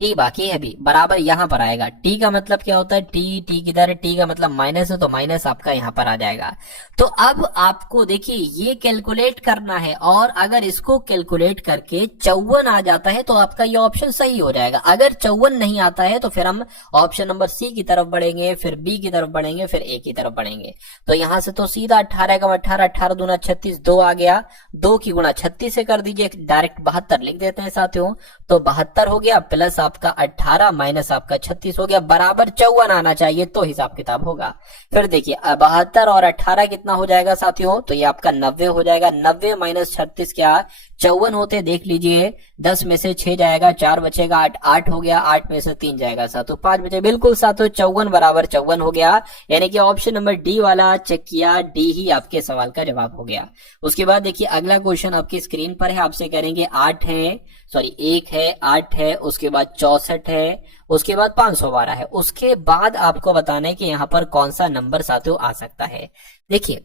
टी बाकी है अभी, बराबर यहाँ पर आएगा। टी का मतलब क्या होता है, टी, टी किधर है, टी का मतलब माइनस है, तो माइनस आपका यहाँ पर आ जाएगा। तो अब आपको देखिए ये कैलकुलेट करना है, और अगर इसको कैलकुलेट करके 54 आ जाता है तो आपका ये ऑप्शन सही हो जाएगा। अगर 54 नहीं आता है तो फिर हम ऑप्शन नंबर सी की तरफ बढ़ेंगे, फिर बी की तरफ बढ़ेंगे, फिर ए की तरफ बढ़ेंगे। तो यहाँ से तो सीधा 18 का 18, 18 दूना 36, 2 आ गया, 2 की गुणा 36 से कर दीजिए, डायरेक्ट 72 लिख देते हैं साथियों। तो 72 हो गया, प्लस आपका 18 माइनस आपका 36 हो गया, बराबर 54 आना चाहिए तो हिसाब किताब होगा। फिर देखिए 72 और 18 कितना हो जाएगा साथियों, तो ये आपका 90 हो जाएगा। 90 माइनस 36 क्या 54 होते, देख लीजिए 10 में से 6 जाएगा, 4 बचेगा, 8, 8 हो गया, 8 में से 3 जाएगा साथियों, 5 बचे, बिल्कुल साथियों 54 बराबर 54 हो गया। यानी कि ऑप्शन नंबर डी वाला चेक किया, डी ही आपके सवाल का जवाब हो गया। उसके बाद देखिए अगला क्वेश्चन आपकी स्क्रीन पर है, आपसे करेंगे 8 है, सॉरी 1 है, 8 है, उसके बाद 64 है, उसके बाद 512 है। उसके बाद आपको बताना है कि यहाँ पर कौन सा नंबर साथियों आ सकता है। देखिए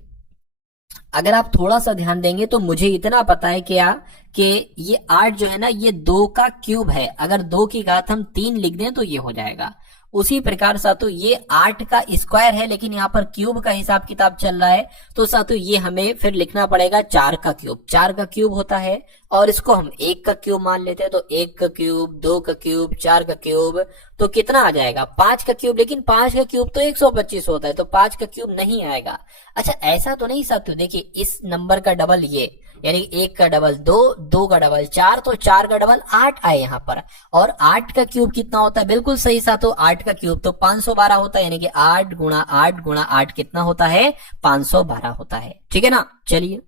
अगर आप थोड़ा सा ध्यान देंगे तो मुझे इतना पता है क्या कि ये 8 जो है ना, ये 2 का क्यूब है, अगर 2 की घात हम 3 लिख दें तो ये हो जाएगा। उसी प्रकार साथियों ये 8 का स्क्वायर है, लेकिन यहाँ पर क्यूब का हिसाब किताब चल रहा है, तो साथियों ये हमें फिर लिखना पड़ेगा 4 का क्यूब। 4 का क्यूब होता है, और इसको हम 1 का क्यूब मान लेते हैं, तो 1 का क्यूब, 2 का क्यूब, 4 का क्यूब, तो कितना आ जाएगा 5 का क्यूब। लेकिन 5 का क्यूब तो 125 होता है, तो 5 का क्यूब नहीं आएगा। अच्छा ऐसा तो नहीं साथियों, देखिए इस नंबर का डबल ये, यानी 1 का डबल 2, 2 का डबल 4, तो 4 का डबल 8 आए यहाँ पर। और 8 का क्यूब कितना होता है, बिल्कुल सही साथियों 8 का क्यूब तो 512 होता है, यानी कि 8 गुणा 8 गुणा 8 कितना होता है, 512 होता है, ठीक है ना। चलिए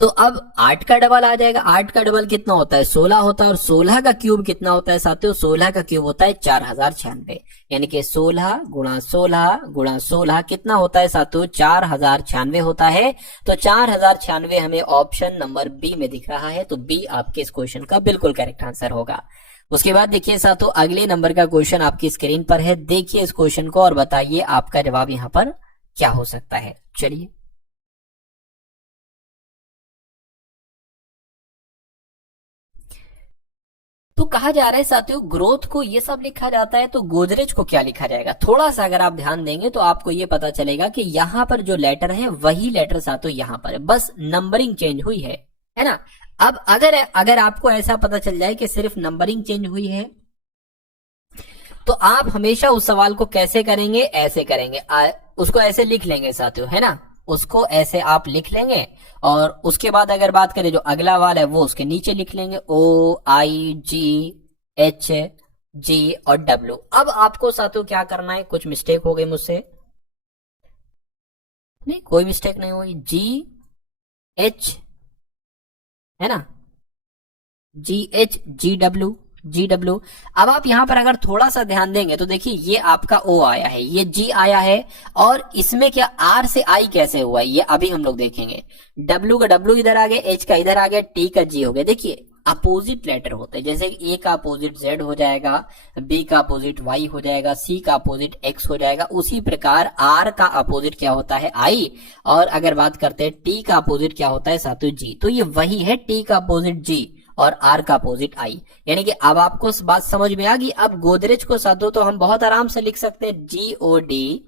तो अब 8 का डबल आ जाएगा, 8 का डबल कितना होता है 16 होता है, और 16 का क्यूब कितना होता है साथियों, 16 का क्यूब होता है 4096, यानी कि 16 गुणा 16 गुणा 16 कितना होता है साथियों 4096 होता है। तो 4096 हमें ऑप्शन नंबर बी में दिख रहा है, तो बी आपके इस क्वेश्चन का बिल्कुल करेक्ट आंसर होगा। उसके बाद देखिए साथियों अगले नंबर का क्वेश्चन आपकी स्क्रीन पर है, देखिए इस क्वेश्चन को और बताइए आपका जवाब यहाँ पर क्या हो सकता है। चलिए तो कहा जा रहा है साथियों ग्रोथ को ये सब लिखा जाता है, तो गोदरेज को क्या लिखा जाएगा। थोड़ा सा अगर आप ध्यान देंगे तो आपको ये पता चलेगा कि यहाँ पर जो लेटर है वही लेटर साथियों यहाँ पर है, बस नंबरिंग चेंज हुई है ना। अब अगर आपको ऐसा पता चल जाए कि सिर्फ नंबरिंग चेंज हुई है, तो आप हमेशा उस सवाल को कैसे करेंगे, ऐसे करेंगे, उसको ऐसे लिख लेंगे साथियों, है ना, उसको ऐसे आप लिख लेंगे। और उसके बाद अगर बात करें जो अगला वाला है वो उसके नीचे लिख लेंगे, OIGHG और W। अब आपको साथियों क्या करना है, कुछ मिस्टेक हो गई मुझसे, नहीं कोई मिस्टेक नहीं हुई, GH है ना, GHGW। अब आप यहां पर अगर थोड़ा सा ध्यान देंगे तो देखिए ये आपका O आया है, ये G आया है, और इसमें क्या R से I कैसे हुआ है ये अभी हम लोग देखेंगे। W का W इधर आ गया, H का इधर आ गया, T का G हो गया। देखिए अपोजिट लेटर होते हैं, जैसे A का अपोजिट Z हो जाएगा, B का अपोजिट Y हो जाएगा, C का अपोजिट X हो जाएगा, उसी प्रकार R का अपोजिट क्या होता है I, और अगर बात करते हैं T का अपोजिट क्या होता है साथियों G, तो ये वही है T का अपोजिट G और R का अपोजिट I। यानी कि अब आपको बात समझ में आ गई। अब गोदरेज को साथियों तो हम बहुत आराम से लिख सकते हैं GODREJ,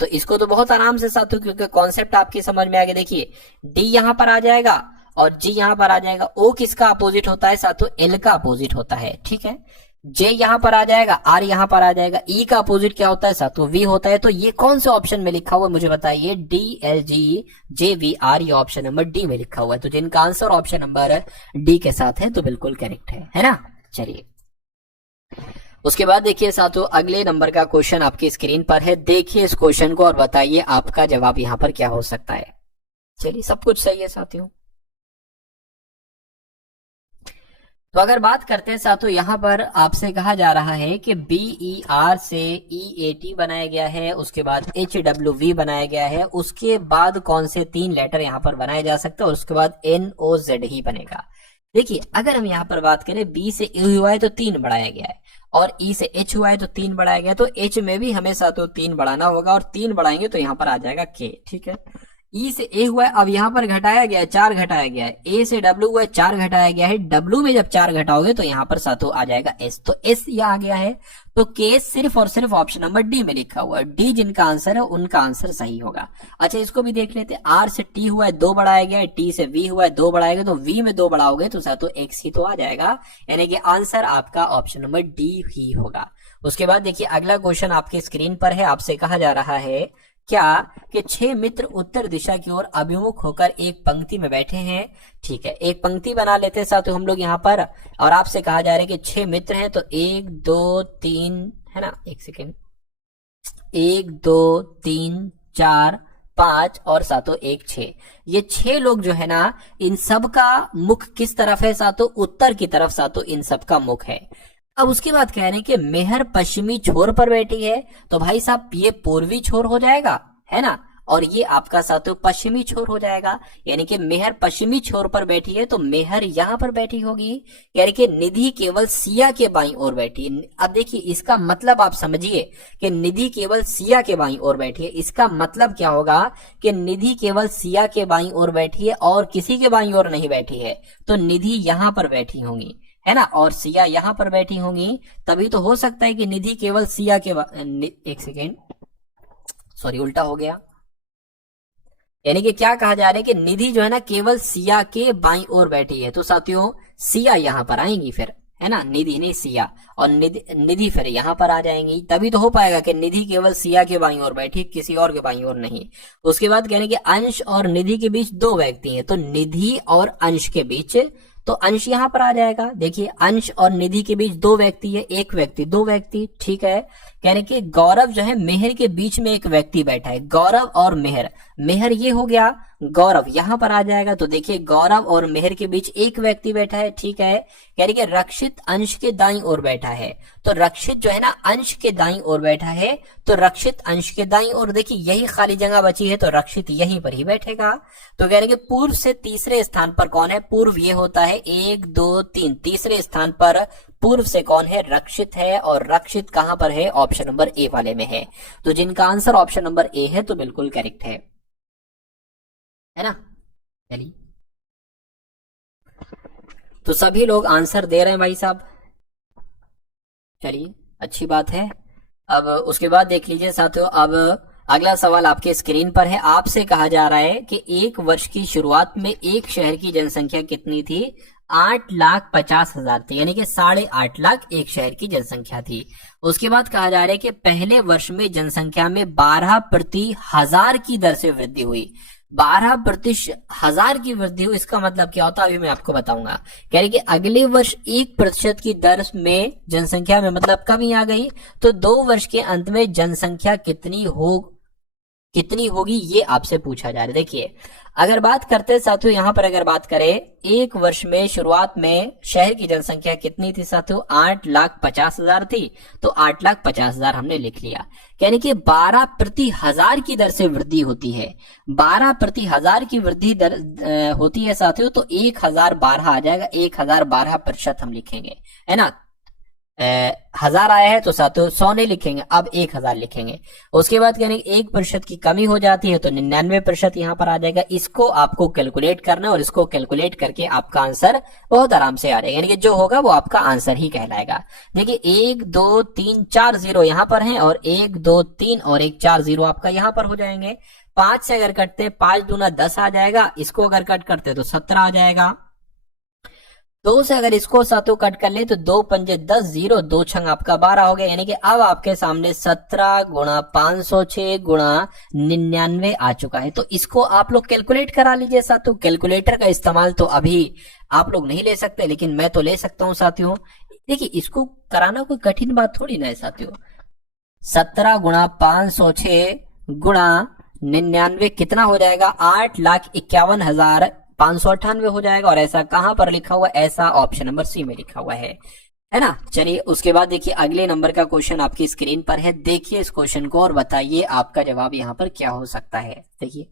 तो इसको तो बहुत आराम से साथियों, क्योंकि कॉन्सेप्ट आपकी समझ में आ गया। देखिए D यहां पर आ जाएगा और G यहां पर आ जाएगा। O किसका अपोजिट होता है साथियों, L का अपोजिट होता है, ठीक है। जे यहाँ पर आ जाएगा, आर यहाँ पर आ जाएगा, ई का अपोजिट क्या होता है साथियों, वी होता है। तो ये कौन से ऑप्शन में लिखा हुआ है मुझे बताइए, D L G J V R, ये ऑप्शन नंबर डी में लिखा हुआ है। तो जिनका आंसर ऑप्शन नंबर डी के साथ है तो बिल्कुल करेक्ट है ना। चलिए उसके बाद देखिए साथियों अगले नंबर का क्वेश्चन आपकी स्क्रीन पर है, देखिए इस क्वेश्चन को और बताइए आपका जवाब यहाँ पर क्या हो सकता है। चलिए सब कुछ सही है साथियों। तो अगर बात करते हैं साथियों, यहाँ पर आपसे कहा जा रहा है कि BER से EAT बनाया गया है, उसके बाद HWV बनाया गया है, उसके बाद कौन से 3 लेटर यहाँ पर बनाए जा सकते हैं, और उसके बाद NOZ ही बनेगा। देखिए अगर हम यहाँ पर बात करें, B से E हुआ है तो 3 बढ़ाया गया है, और E से H हुआ है तो 3 बढ़ाया गया, तो H में भी हमें साथियों 3 बढ़ाना होगा, और 3 बढ़ाएंगे तो यहाँ पर आ जाएगा K, ठीक है। ई से ए हुआ है, अब यहाँ पर घटाया गया है, 4 घटाया गया है। ए से डब्ल्यू हुआ है, 4 घटाया गया है। डब्ल्यू में जब 4 घटाओगे तो यहाँ पर साथों आ जाएगा एस, तो एस यहाँ आ गया है। तो के सिर्फ और सिर्फ ऑप्शन नंबर डी में लिखा हुआ है। डी जिनका आंसर है उनका आंसर सही होगा। अच्छा इसको भी देख लेते हैं, आर से टी हुआ है 2 बढ़ाया गया है, टी से वी हुआ है 2 बढ़ाया गया, तो वी में 2 बढ़ाओगे तो साथों एक्स ही तो आ जाएगा, यानी कि आंसर आपका ऑप्शन नंबर डी ही होगा। उसके बाद देखिए अगला क्वेश्चन आपकी स्क्रीन पर है, आपसे कहा जा रहा है क्या कि 6 मित्र उत्तर दिशा की ओर अभिमुख होकर एक पंक्ति में बैठे हैं। ठीक है, एक पंक्ति बना लेते हैं साथियों हम लोग यहाँ पर, और आपसे कहा जा रहा है कि 6 मित्र हैं, तो 1 2 3 है ना, एक सेकेंड, 1 2 3 4 5 और सातों 1 6, ये 6 लोग जो है ना, इन सब का मुख किस तरफ है सातों, उत्तर की तरफ सातों इन सब का मुख है। अब उसके बाद कह रहे हैं कि मेहर पश्चिमी छोर पर बैठी है, तो भाई साहब ये पूर्वी छोर हो जाएगा, है ना, और ये आपका साथियों पश्चिमी छोर हो जाएगा, यानी कि मेहर पश्चिमी छोर पर बैठी है तो मेहर यहां पर बैठी होगी, यानी कि निधि केवल सिया के बाईं ओर बैठी है। अब देखिए इसका मतलब आप समझिए कि निधि केवल सिया के बाईं ओर बैठी है, इसका मतलब क्या होगा कि निधि केवल सिया के बाईं ओर बैठी है और किसी के बाईं ओर नहीं बैठी है, तो निधि यहां पर बैठी होंगी, है ना, और सिया यहां पर बैठी होंगी, तभी तो हो सकता है कि निधि केवल सिया के एक सेकेंड, सॉरी उल्टा हो गया, यानी कि क्या कहा जा रहा है कि निधि जो है ना केवल सिया के बाईं ओर बैठी है, तो साथियों सिया यहां पर आएंगी फिर, है ना, निधि नहीं सिया, और निधि फिर यहां पर आ जाएंगी, तभी तो हो पाएगा कि निधि केवल सिया के बाईं ओर बैठी, किसी और के बाईं ओर नहीं। उसके बाद कहने कि अंश और निधि के बीच 2 व्यक्ति हैं, तो निधि और अंश के बीच, तो अंश यहां पर आ जाएगा। देखिए अंश और निधि के बीच 2 व्यक्ति है, 1 व्यक्ति 2 व्यक्ति, ठीक है। कहने कि गौरव जो है मेहर के बीच में एक व्यक्ति बैठा है, गौरव और मेहर, मेहर ये हो गया, गौरव यहां पर आ जाएगा, तो देखिए गौरव और मेहर के बीच एक व्यक्ति बैठा है, ठीक है। यानी कि रक्षित अंश के दाईं ओर बैठा है, तो रक्षित जो है ना अंश के दाईं ओर बैठा है, तो रक्षित अंश के दाईं ओर, देखिए यही खाली जगह बची है तो रक्षित यहीं पर ही बैठेगा। तो कह रहे कि पूर्व से तीसरे स्थान पर कौन है, पूर्व ये होता है 1 2 3, तीसरे स्थान पर पूर्व से कौन है, रक्षित है, और रक्षित कहां पर है, ऑप्शन नंबर ए वाले में है। तो जिनका आंसर ऑप्शन नंबर ए है तो बिल्कुल करेक्ट है ना। चलिए तो सभी लोग आंसर दे रहे हैं भाई साहब, चलिए अच्छी बात है। अब उसके बाद देख लीजिए साथियों, अब अगला सवाल आपके स्क्रीन पर है, आपसे कहा जा रहा है कि 1 वर्ष की शुरुआत में एक शहर की जनसंख्या कितनी थी, 8,50,000 थी, यानी कि 8.5 लाख एक शहर की जनसंख्या थी। उसके बाद कहा जा रहा है कि पहले वर्ष में जनसंख्या में 12/1000 की दर से वृद्धि हुई, 12/1000 की वृद्धि हुई, इसका मतलब क्या होता है अभी मैं आपको बताऊंगा। कह रहे कि अगले वर्ष 1% की दर में जनसंख्या में मतलब कमी आ गई, तो 2 वर्ष के अंत में जनसंख्या कितनी होगी ये आपसे पूछा जा रहा है। देखिए अगर बात करते हैं साथियों, यहां पर अगर बात करें 1 वर्ष में शुरुआत में शहर की जनसंख्या कितनी थी साथियों, 8,50,000 थी, तो 8,50,000 हमने लिख लिया। यानी कि 12/1000 की दर से वृद्धि होती है, 12/1000 की वृद्धि दर होती है साथियों, तो 1012 आ जाएगा, 1012% हम लिखेंगे, है ना। 1000 आया है तो साथियों 100 नहीं लिखेंगे, अब 1000 लिखेंगे। उसके बाद कहने 1% की कमी हो जाती है तो 99% यहां पर आ जाएगा। इसको आपको कैलकुलेट करना है और इसको कैलकुलेट करके आपका आंसर बहुत आराम से आ जाएगा, यानी कि जो होगा वो आपका आंसर ही कहलाएगा। देखिए 1 2 3 4 0 यहां पर है, और 1 2 3 और 1 4 0 आपका यहां पर हो जाएंगे। 5 से अगर कटते 5 दूना 10 आ जाएगा, इसको अगर कट करते तो 17 आ जाएगा। 2 से अगर इसको सातों कट कर ले तो 2 पंजे 10, 0 2 छंग आपका 12 हो गया। यानी कि अब आपके सामने 17 गुणा 506 गुणा 99 आ चुका है। तो इसको आप लोग कैलकुलेट करा लीजिए साथियों। कैलकुलेटर का इस्तेमाल तो अभी आप लोग नहीं ले सकते, लेकिन मैं तो ले सकता हूं साथियों। देखिए इसको कराना कोई कठिन बात थोड़ी ना है साथियों। 17 गुणा 506 गुणा 99 कितना हो जाएगा? 8,51,598 हो जाएगा। और ऐसा कहां पर लिखा हुआ? ऐसा ऑप्शन नंबर सी में लिखा हुआ है ना। चलिए उसके बाद देखिए अगले नंबर का क्वेश्चन आपकी स्क्रीन पर है। देखिए इस क्वेश्चन को और बताइए आपका जवाब यहां पर क्या हो सकता है। देखिए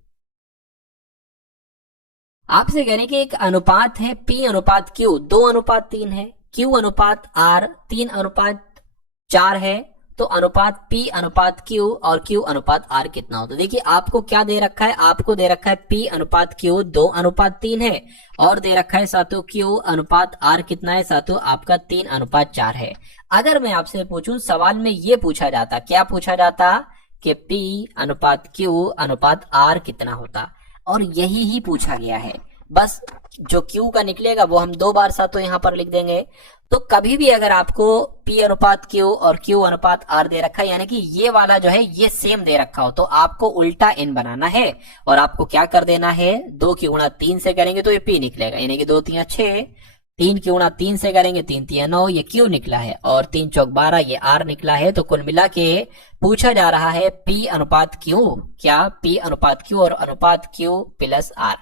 आपसे कहने की एक अनुपात है P अनुपात Q 2:3 है, Q अनुपात R 3:4 है। तो अनुपात P अनुपात Q और Q अनुपात R कितना होता है? देखिए आपको क्या दे रखा है? आपको दे रखा है P अनुपात Q 2:3 है और दे रखा है साथियों Q अनुपात R कितना है साथियों? आपका 3:4 है। अगर मैं आपसे पूछूं, सवाल में ये पूछा जाता, क्या पूछा जाता कि P अनुपात Q अनुपात R कितना होता, और यही ही पूछा गया है। बस जो Q का निकलेगा वो हम 2 बार साथियों यहां पर लिख देंगे। तो कभी भी अगर आपको P अनुपात Q और Q अनुपात R दे रखा है, यानी कि ये वाला जो है ये सेम दे रखा हो, तो आपको उल्टा n बनाना है और आपको क्या कर देना है? 2 की गुणा 3 से करेंगे तो ये P निकलेगा, यानी कि 2 3 6, 3 की गुणा 3 से करेंगे 3 3 9, ये Q निकला है, और 3 चौक 12 ये R निकला है। तो कुल मिला के पूछा जा रहा है P अनुपात Q, क्या P अनुपात Q और अनुपात Q प्लस R।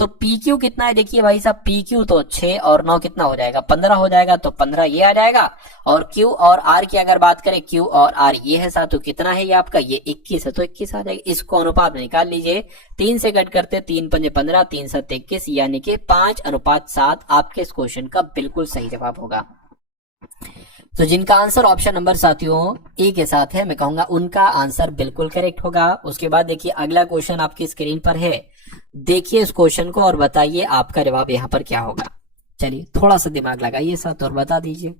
तो PQ कितना है? देखिए भाई साहब PQ तो 6 और 9 कितना हो जाएगा? 15 हो जाएगा। तो 15 ये आ जाएगा। और Q और R की अगर बात करें, Q और R ये है साथ, तो कितना है ये आपका? ये 21 है, तो 21 आ जाएगा। इसको अनुपात में निकाल लीजिए। 3 से कट करते 3 पंजे 15, 3 7 21, यानी कि 5:7 आपके इस क्वेश्चन का बिल्कुल सही जवाब होगा। तो जिनका आंसर ऑप्शन नंबर साथियों ए के साथ है, मैं कहूंगा उनका आंसर बिल्कुल करेक्ट होगा। उसके बाद देखिए अगला क्वेश्चन आपकी स्क्रीन पर है। देखिए इस क्वेश्चन को और बताइए आपका जवाब यहां पर क्या होगा। चलिए थोड़ा सा दिमाग लगाइए साथ और बता दीजिए।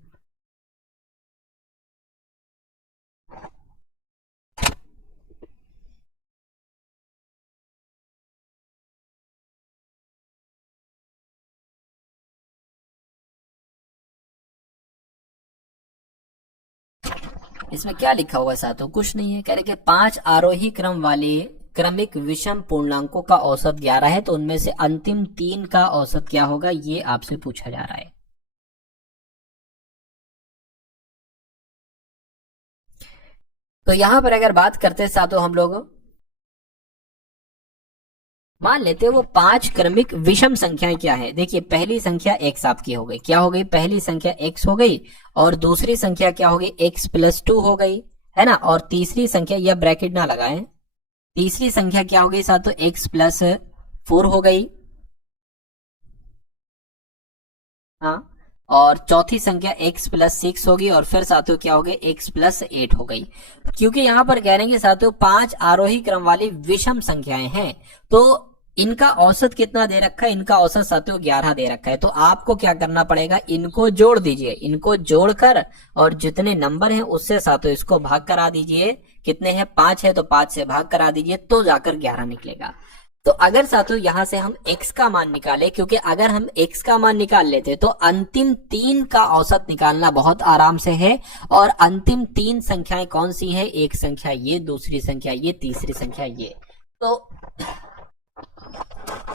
इसमें क्या लिखा हुआ है साथियों? कुछ नहीं है। कह रहे कि 5 आरोही क्रम वाले क्रमिक विषम पूर्णांकों का औसत 11 है, तो उनमें से अंतिम 3 का औसत क्या होगा, ये आपसे पूछा जा रहा है। तो यहां पर अगर बात करते हैं साथियों, हम लोग मान लेते हैं वो 5 क्रमिक विषम संख्याएं क्या है। देखिए पहली संख्या x आपकी हो गई, क्या हो गई? पहली संख्या x हो गई, और दूसरी संख्या क्या हो गई? x + 2 हो गई, है ना। और तीसरी संख्या, यह ब्रैकेट ना लगाएं, तीसरी संख्या क्या हो गई साथियों? x + 4 हो गई, हाँ। और चौथी संख्या x + 6 होगी, और फिर साथियों क्या हो गई? x + 8 हो गई। क्योंकि यहां पर कह रहे हैं साथियों 5 आरोही क्रम वाली विषम संख्याएं हैं, तो इनका औसत कितना दे रखा है? इनका औसत साथियों 11 दे रखा है। तो आपको क्या करना पड़ेगा? इनको जोड़ दीजिए, इनको जोड़कर और जितने नंबर हैं उससे साथियों इसको भाग करा दीजिए। कितने हैं? 5 है, तो 5 से भाग करा दीजिए, तो जाकर 11 निकलेगा। तो अगर साथियों यहां से हम x का मान निकाले, क्योंकि अगर हम x का मान निकाल लेते तो अंतिम 3 का औसत निकालना बहुत आराम से है। और अंतिम 3 संख्याएं कौन सी है? एक संख्या ये, दूसरी संख्या ये, तीसरी संख्या ये। तो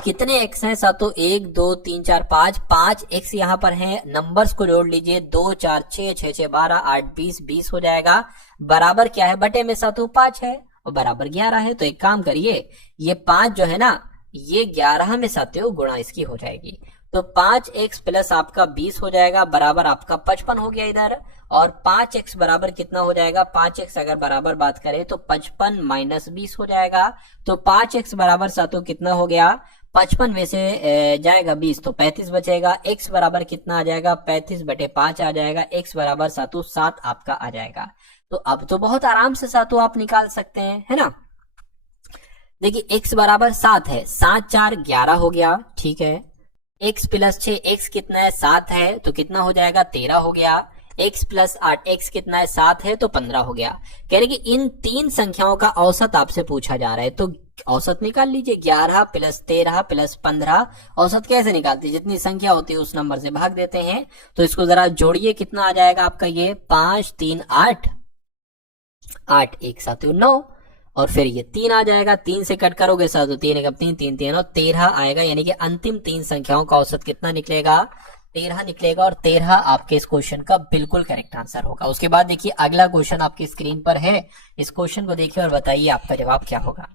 कितने x हैं साथियों? 1 2 3 4 5, 5 x यहां पर हैं। नंबर्स को जोड़ लीजिए, 2 4 6 6 6 12 8 20 20 हो जाएगा। बराबर क्या है? बटे में साथियों 5 है और बराबर 11 है। तो एक काम करिए, ये 5 जो है ना, ये 11 में साथियों गुणा इसकी हो जाएगी। तो 5x प्लस आपका 20 हो जाएगा, बराबर आपका 55 हो गया इधर। और 5x बराबर कितना हो जाएगा? 5x अगर बराबर बात करें तो 55 माइनस 20 हो जाएगा। तो 5x बराबर साथियों कितना हो गया? 55 में से जाएगा 20 तो 35 बचेगा। x बराबर कितना आ जाएगा? 35 बटे 5 आ जाएगा। x बराबर साथियों 7 आपका आ जाएगा। तो अब तो बहुत आराम से साथियों आप निकाल सकते हैं, है ना। देखिए x बराबर 7 है, 7 4 11 हो गया, ठीक है। x प्लस 6, x कितना है? 7 है, तो कितना हो जाएगा? 13 हो गया। x प्लस 8, x कितना है? 7 है, तो 15 हो गया। कह रहे कि इन 3 संख्याओं का औसत आपसे पूछा जा रहा है। तो औसत निकाल लीजिए, 11 प्लस 13 प्लस 15। औसत कैसे निकालते हैं, जितनी संख्या होती है उस नंबर से भाग देते हैं। तो इसको जरा जोड़िए, कितना आ जाएगा आपका ये 5 3 8, 8 एक साथ 9, और फिर ये 3 आ जाएगा, 3 से कट करोगे साथ तो 3 एक 3 3 3 और 13 आएगा। यानी कि अंतिम 3 संख्याओं का औसत कितना निकलेगा, 13 निकलेगा, और 13 आपके इस क्वेश्चन का बिल्कुल करेक्ट आंसर होगा। उसके बाद देखिए अगला क्वेश्चन आपकी स्क्रीन पर है, इस क्वेश्चन को देखिए और बताइए आपका जवाब क्या होगा।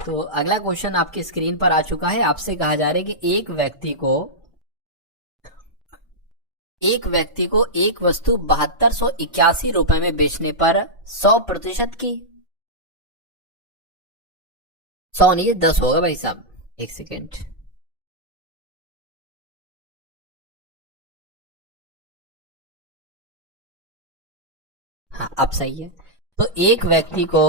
तो अगला क्वेश्चन आपकी स्क्रीन पर आ चुका है। आपसे कहा जा रहा है कि एक व्यक्ति को एक वस्तु 7281 रुपए में बेचने पर 100% की, 100 नहीं 10 होगा भाई साहब, एक सेकेंड। हाँ अब सही है। तो एक व्यक्ति को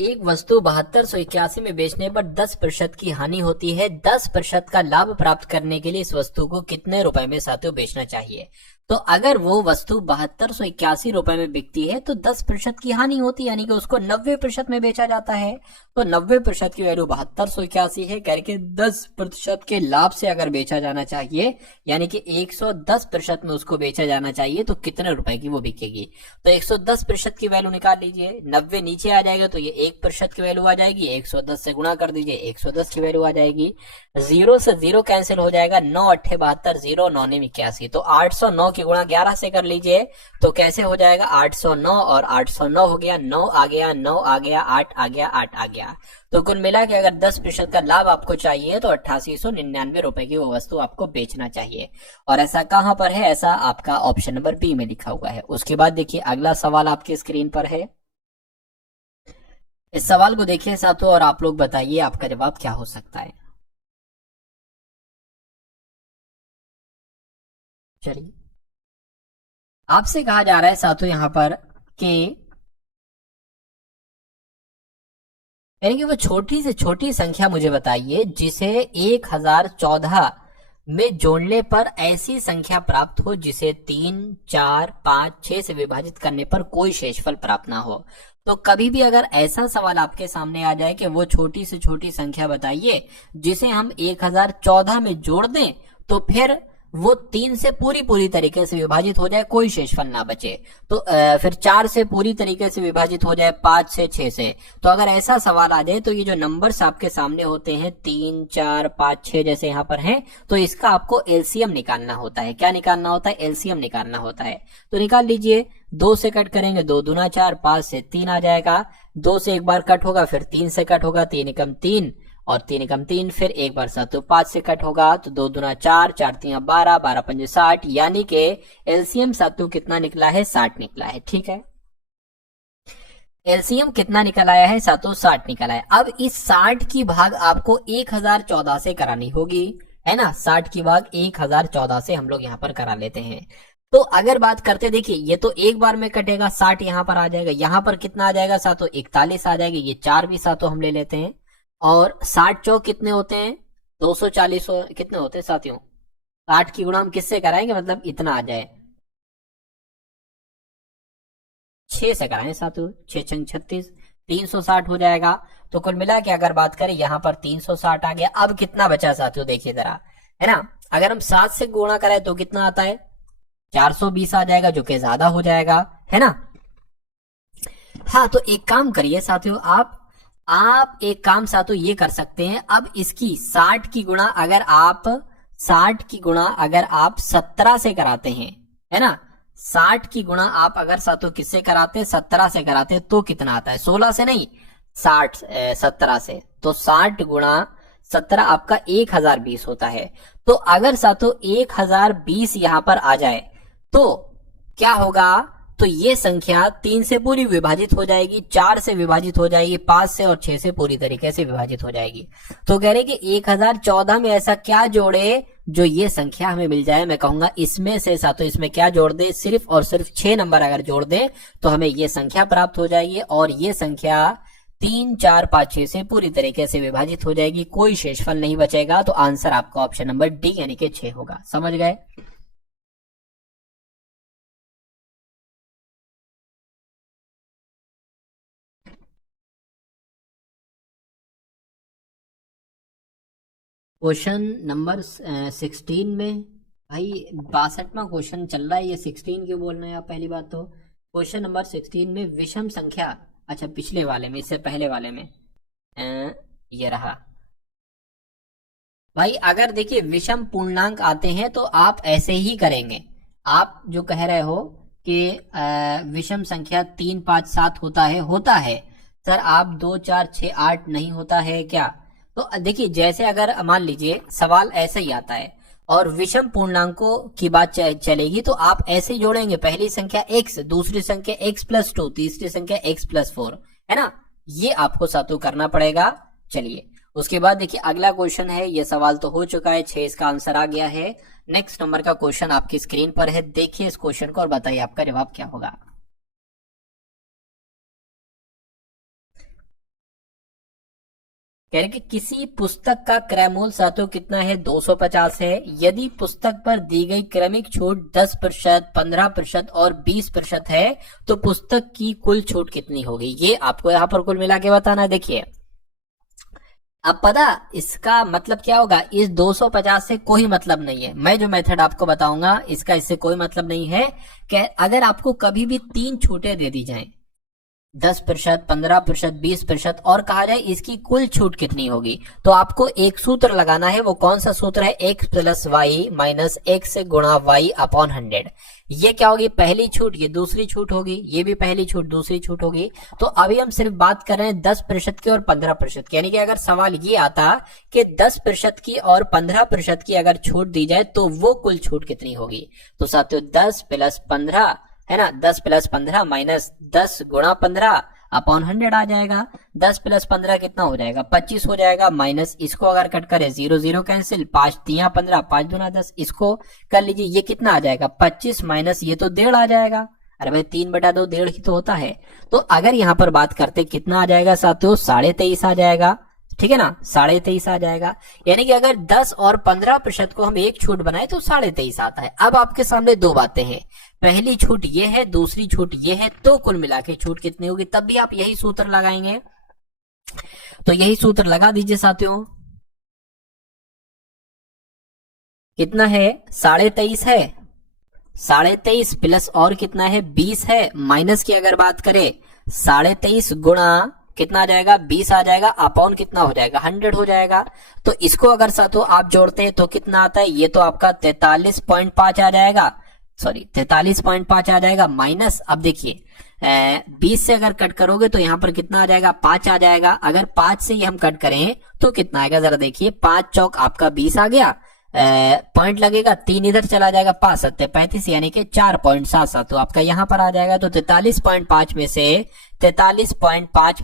एक वस्तु 7281 में बेचने पर 10% की हानि होती है। 10% का लाभ प्राप्त करने के लिए इस वस्तु को कितने रुपए में साथियों बेचना चाहिए। तो अगर वो वस्तु 7281 रुपए में बिकती है तो 10% की हानि होती है, यानी कि उसको 90% में बेचा जाता है। तो 90% की वैल्यू 7281 है करके 10% के लाभ से अगर बेचा जाना चाहिए, यानी कि 110% में उसको बेचा जाना चाहिए, तो कितने रुपए की वो बिकेगी। तो 110% की वैल्यू निकाल लीजिए, 90 नीचे आ जाएगा तो ये 1% की वैल्यू आ जाएगी, 110 से गुणा कर दीजिए, 110 की वैल्यू आ जाएगी। 0 से 0 कैंसिल हो जाएगा, 9 8 72, 0 9 81, तो 809 की गुणा 11 से कर लीजिए। तो कैसे हो जाएगा, 809 और 809 हो गया, 9 आ गया, 9 आ गया, 8 आ गया, 8 आ गया। तो कुल मिला के अगर 10% का लाभ आपको चाहिए तो 8899 रुपए की वो वस्तु आपको बेचना चाहिए। और ऐसा कहां पर है, ऐसा आपका ऑप्शन नंबर बी में लिखा हुआ है। उसके बाद देखिए अगला सवाल आपकी स्क्रीन पर है, इस सवाल को देखिए साथियों और आप लोग बताइए आपका जवाब क्या हो सकता है। चलिए आपसे कहा जा रहा है साथियों यहां पर कि यानी कि वो छोटी से छोटी संख्या मुझे बताइए जिसे 1014 में जोड़ने पर ऐसी संख्या प्राप्त हो जिसे 3 4 5 6 से विभाजित करने पर कोई शेषफल प्राप्त ना हो। तो कभी भी अगर ऐसा सवाल आपके सामने आ जाए कि वो छोटी से छोटी संख्या बताइए जिसे हम 1014 में जोड़ दें तो फिर वो 3 से पूरी तरीके से विभाजित हो जाए, कोई शेषफल ना बचे, तो फिर 4 से पूरी तरीके से विभाजित हो जाए, 5 से 6 से। तो अगर ऐसा सवाल आ जाए तो ये जो नंबर्स आपके सामने होते हैं 3 4 5 6 जैसे यहाँ पर हैं, तो इसका आपको एलसीएम निकालना होता है। क्या निकालना होता है, एलसीएम निकालना होता है। तो निकाल लीजिए, 2 से कट करेंगे 2 दूना 4, 5 से 3 आ जाएगा, 2 से एक बार कट होगा, फिर 3 से कट होगा, 3 एकम 3 और 3 एकम 3, फिर एक बार साथ तो 5 से कट होगा, तो 2 दूना 4, 4 3 12, 12 5 60, यानी कि एलसीएम सातु कितना निकला है, 60 निकला है। ठीक है, एलसीएम कितना निकल आया है सातों, 60 निकल आया। अब इस 60 की भाग आपको 1014 से करानी होगी, है ना। 60 की भाग 1014 से हम लोग यहाँ पर करा लेते हैं। तो अगर बात करते, देखिए ये तो एक बार में कटेगा, 60 यहाँ पर आ जाएगा, यहाँ पर कितना आ जाएगा सातों, 41 आ जाएगा, ये 4 भी सातों हम ले लेते हैं। और 60 चौक कितने होते हैं, 240 कितने होते हैं साथियों, 60 की गुणा हम किससे कराएंगे, मतलब इतना आ जाए, 6 से कराएं साथियों, 6 छंग 36, 360 हो जाएगा। तो कुल मिला के अगर बात करें यहाँ पर 360 आ गया। अब कितना बचा साथियों, देखिए जरा, है ना। अगर हम 7 से गुणा करें तो कितना आता है, 420 आ जाएगा, जो कि ज्यादा हो जाएगा, है ना। हाँ तो एक काम करिए साथियों, आप एक काम साथियों ये कर सकते हैं। अब इसकी 60 की गुणा अगर आप 60 की गुणा अगर आप 17 से कराते हैं, है ना, 60 की गुणा आप अगर साथियों किससे कराते हैं, 17 से कराते हैं, तो कितना आता है, 16 से नहीं, 17 से। तो 60 गुणा 17 आपका 1020 होता है। तो अगर साथियों 1020 यहां पर आ जाए तो क्या होगा, तो ये संख्या 3 से पूरी विभाजित हो जाएगी, 4 से विभाजित हो जाएगी, 5 से और 6 से पूरी तरीके से विभाजित हो जाएगी। तो कह रहे कि 1014 में ऐसा क्या जोड़े जो ये संख्या हमें मिल जाए। मैं कहूंगा इसमें से सातों इसमें क्या जोड़ दे, सिर्फ और सिर्फ 6 नंबर अगर जोड़ दे तो हमें ये संख्या प्राप्त हो जाएगी और ये संख्या 3, 4, 5, 6 से पूरी तरीके से विभाजित हो जाएगी, कोई शेषफल नहीं बचेगा। तो आंसर आपका ऑप्शन नंबर डी यानी कि 6 होगा। समझ गए? क्वेश्चन नंबर 16 में भाई 62वां क्वेश्चन चल रहा है, ये 16 क्यों बोल रहे हैं आप? पहली बात तो क्वेश्चन नंबर 16 में विषम संख्या, अच्छा पिछले वाले में, इससे पहले वाले में ये रहा भाई। अगर देखिए विषम पूर्णांक आते हैं तो आप ऐसे ही करेंगे। आप जो कह रहे हो कि विषम संख्या 3, 5, 7 होता है सर, आप 2, 4, 6, 8 नहीं होता है क्या? तो देखिए जैसे अगर मान लीजिए सवाल ऐसे ही आता है और विषम पूर्णांकों की बात चलेगी तो आप ऐसे जोड़ेंगे, पहली संख्या x, दूसरी संख्या x+2, तीसरी संख्या x+4, है ना? ये आपको सातों करना पड़ेगा। चलिए उसके बाद देखिए अगला क्वेश्चन है, ये सवाल तो हो चुका है, 6 इसका आंसर आ गया है। नेक्स्ट नंबर का क्वेश्चन आपकी स्क्रीन पर है, देखिए इस क्वेश्चन को और बताइए आपका जवाब क्या होगा। कह रहे कि किसी पुस्तक का क्रय मूल्य सातों कितना है? 250 है। यदि पुस्तक पर दी गई क्रमिक छूट 10%, 15% और 20% है तो पुस्तक की कुल छूट कितनी होगी? ये आपको यहाँ पर कुल मिला के बताना है। देखिए अब पता इसका मतलब क्या होगा, इस 250 से कोई मतलब नहीं है। मैं जो मेथड आपको बताऊंगा इसका इससे कोई मतलब नहीं है कि अगर आपको कभी भी 3 छूटें दे दी जाएं, 10%, 15%, 20% और कहा जाए इसकी कुल छूट कितनी होगी, तो आपको एक सूत्र लगाना है। वो कौन सा सूत्र है? x+y माइनस x गुणा y अपॉन 100। ये क्या होगी? पहली छूट, ये दूसरी छूट होगी, ये भी पहली छूट दूसरी छूट होगी। तो अभी हम सिर्फ बात कर रहे हैं 10% की और 15% की, यानी कि अगर सवाल ये आता कि 10% की और 15% की अगर छूट दी जाए तो वो कुल छूट कितनी होगी, तो साथियों 10 + 15 है ना, 10 + 15 माइनस 10 गुणा 15 अपॉन 100 आ जाएगा। 10 + 15 कितना हो जाएगा? 25 हो जाएगा। माइनस इसको अगर कट करें 0 0 कैंसिल, 5 3 15, 5 दूना 10, इसको कर लीजिए, ये कितना आ जाएगा? 25 माइनस ये तो 1.5 आ जाएगा। अरे भाई 3/2 1.5 ही तो होता है। तो अगर यहाँ पर बात करते कितना आ जाएगा साथियों? 23.5 आ जाएगा। ठीक है ना, 23.5 आ जाएगा। यानी कि अगर 10 और 15% को हम एक छूट बनाए तो 23.5 आता है। अब आपके सामने दो बातें हैं, पहली छूट ये है, दूसरी छूट ये है, तो कुल मिला के छूट कितनी होगी? तब भी आप यही सूत्र लगाएंगे, तो यही सूत्र लगा दीजिए साथियों। कितना है? 23.5 है, 23.5 प्लस और कितना है? 20 है, माइनस की अगर बात करें 23.5 गुणा कितना आ जाएगा? 20 आ जाएगा, अपॉन कितना हो जाएगा? 100 हो जाएगा। तो इसको अगर साथियों आप जोड़ते हैं तो कितना आता है? ये तो आपका 43.5 आ जाएगा, सॉरी 43.5 आ जाएगा। माइनस अब देखिए 20 से अगर कट करोगे तो यहाँ पर कितना आ जाएगा? 5 आ जाएगा। अगर 5 से ही हम कट करें तो कितना आएगा? जरा देखिए, 5 चौक आपका 20 आ गया, पॉइंट लगेगा, 3 इधर चला जाएगा, 5 7 35 यानी कि 4.77 तो आपका यहाँ पर आ जाएगा। तो 43.5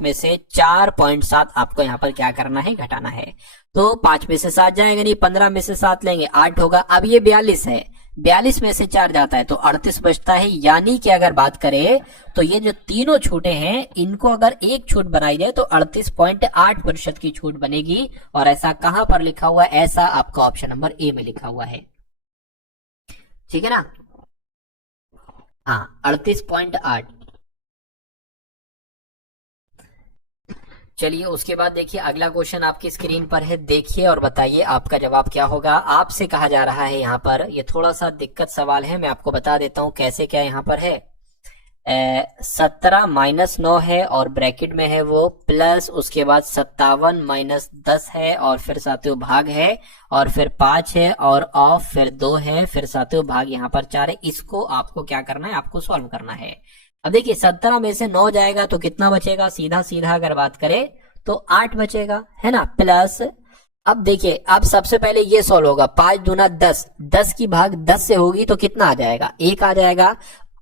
में से 4.7 आपको यहाँ पर क्या करना है? घटाना है। तो 5 में से 7 जाएगा नहीं, 15 में से 7 लेंगे 8 होगा। अब ये 42 है, 42 में से 4 जाता है तो 38 बचता है। यानी कि अगर बात करें तो ये जो तीनों छूटे हैं इनको अगर एक छूट बनाई जाए तो 38.8% की छूट बनेगी। और ऐसा कहां पर लिखा हुआ है? ऐसा आपका ऑप्शन नंबर ए में लिखा हुआ है। ठीक है ना, हाँ 38.8। चलिए उसके बाद देखिए अगला क्वेश्चन आपकी स्क्रीन पर है, देखिए और बताइए आपका जवाब क्या होगा। आपसे कहा जा रहा है यहाँ पर, ये थोड़ा सा दिक्कत सवाल है, मैं आपको बता देता हूँ कैसे क्या यहाँ पर है। 17 माइनस 9 है और ब्रैकेट में है वो प्लस, उसके बाद 57 माइनस 10 है और फिर साथियों भाग है और फिर 5 है और ऑफ फिर 2 है, फिर साथियों भाग यहाँ पर 4 है। इसको आपको क्या करना है? आपको सॉल्व करना है। अब देखिए 17 में से 9 जाएगा तो कितना बचेगा? सीधा सीधा अगर बात करें तो 8 बचेगा, है ना, प्लस अब देखिए अब सबसे पहले ये सॉल्व होगा, 5 दूना 10, 10 की भाग 10 से होगी तो कितना आ जाएगा? 1 आ जाएगा।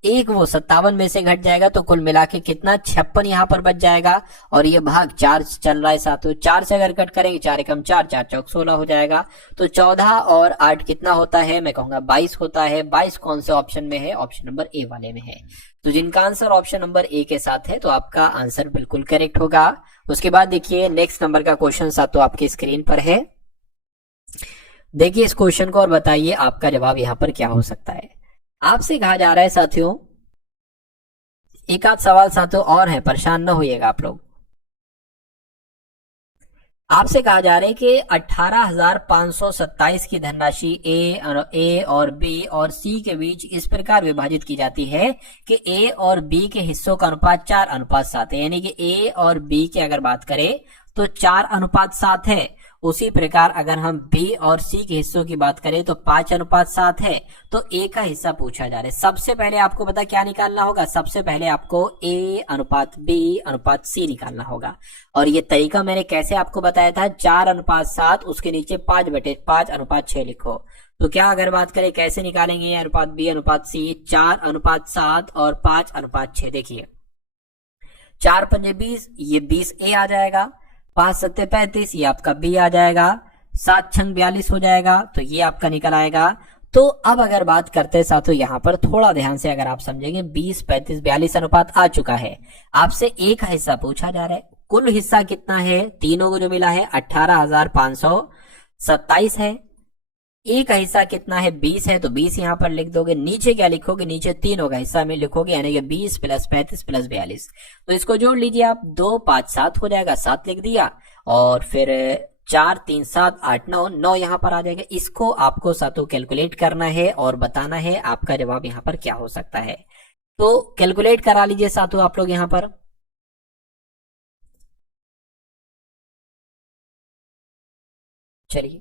एक वो 57 में से घट जाएगा तो कुल मिला के कितना 56 यहाँ पर बच जाएगा। और ये भाग 4 चल रहा है साथियों, 4 से अगर कट करेंगे 4 एकम 4, 4 चौक 16 हो जाएगा। तो 14 और 8 कितना होता है, मैं कहूंगा 22 होता है। 22 कौन से ऑप्शन में है, ऑप्शन नंबर ए वाले में है। तो जिनका आंसर ऑप्शन नंबर ए के साथ है तो आपका आंसर बिल्कुल करेक्ट होगा। उसके बाद देखिए नेक्स्ट नंबर का क्वेश्चन साथियों आपकी स्क्रीन पर है। देखिए इस क्वेश्चन को और बताइए आपका जवाब यहाँ पर क्या हो सकता है। आपसे कहा जा रहा है साथियों, एक आध सवाल साथियों और है, परेशान न होइएगा आप लोग। आपसे कहा जा रहा है कि 18,527 की धनराशि ए और बी और सी के बीच इस प्रकार विभाजित की जाती है कि ए और बी के हिस्सों का अनुपात 4:7 है। यानी कि ए और बी की अगर बात करें तो 4:7 है। उसी प्रकार अगर हम बी और सी के हिस्सों की बात करें तो 5:7 है। तो ए का हिस्सा पूछा जा रहा है। सबसे पहले आपको पता क्या निकालना होगा, सबसे पहले आपको ए अनुपात बी अनुपात सी निकालना होगा। और ये तरीका मैंने कैसे आपको बताया था, 4:7 उसके नीचे 5/5 लिखो। तो क्या अगर बात करें कैसे निकालेंगे अनुपात बी अनुपात सी, 4:7 और 5:6। देखिए 4 पंजे 20, ये 20 ए आ जाएगा। 5 सत्ते 35, ये आपका बी आ जाएगा। 7 छंग 42 हो जाएगा, तो ये आपका निकल आएगा। तो अब अगर बात करते हैं साथियों यहाँ पर थोड़ा ध्यान से अगर आप समझेंगे, 20 35 42 अनुपात आ चुका है। आपसे एक हिस्सा पूछा जा रहा है, कुल हिस्सा कितना है, तीनों को जो मिला है 18,527 है। एक हिस्सा कितना है, 20 है, तो 20 यहाँ पर लिख दोगे। नीचे क्या लिखोगे, नीचे तीनों का हिस्सा में लिखोगे, यानी कि 20 प्लस 35 प्लस 42। तो इसको जोड़ लीजिए आप, 2 5 7 हो जाएगा, 7 लिख दिया। और फिर 4 3 7 8 9 9 यहाँ पर आ जाएगा। इसको आपको सातों कैलकुलेट करना है और बताना है आपका जवाब यहाँ पर क्या हो सकता है। तो कैलकुलेट करा लीजिए सातों आप लोग यहाँ पर। चलिए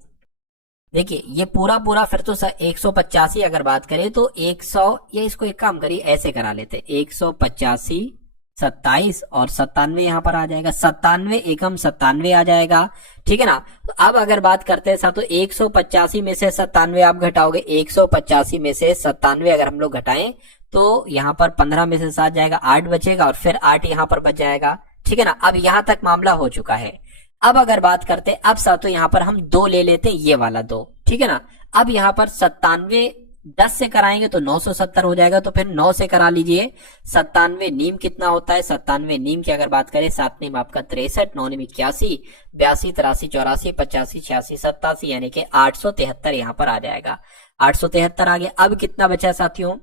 देखिए ये पूरा पूरा फिर तो 185 अगर बात करें तो 100, या इसको एक काम करिए ऐसे करा लेते, 185 27 और 97 यहाँ पर आ जाएगा। 97 एकम 97 आ जाएगा, ठीक है ना। तो अब अगर बात करते हैं साथ, तो 185 में से 97 आप घटाओगे, 185 में से 97 अगर हम लोग घटाएं तो यहाँ पर 15 में से 7 जाएगा, 8 बचेगा और फिर 8 यहाँ पर बच जाएगा, ठीक है ना। अब यहाँ तक मामला हो चुका है। अब अगर बात करते हैं, अब साथों यहाँ पर हम 2 ले लेते हैं, ये वाला 2, ठीक है ना। अब यहाँ पर 97 10 से कराएंगे तो 970 हो जाएगा, तो फिर 9 से करा लीजिए। 97 नीम कितना होता है, 97 नीम की अगर बात करें, 7 नीम आपका 63, 9 नीम 81, 82 83 84 85 86 87, यानी कि 873 यहाँ पर आ जाएगा। 873 आ गया। अब कितना बचा साथियों,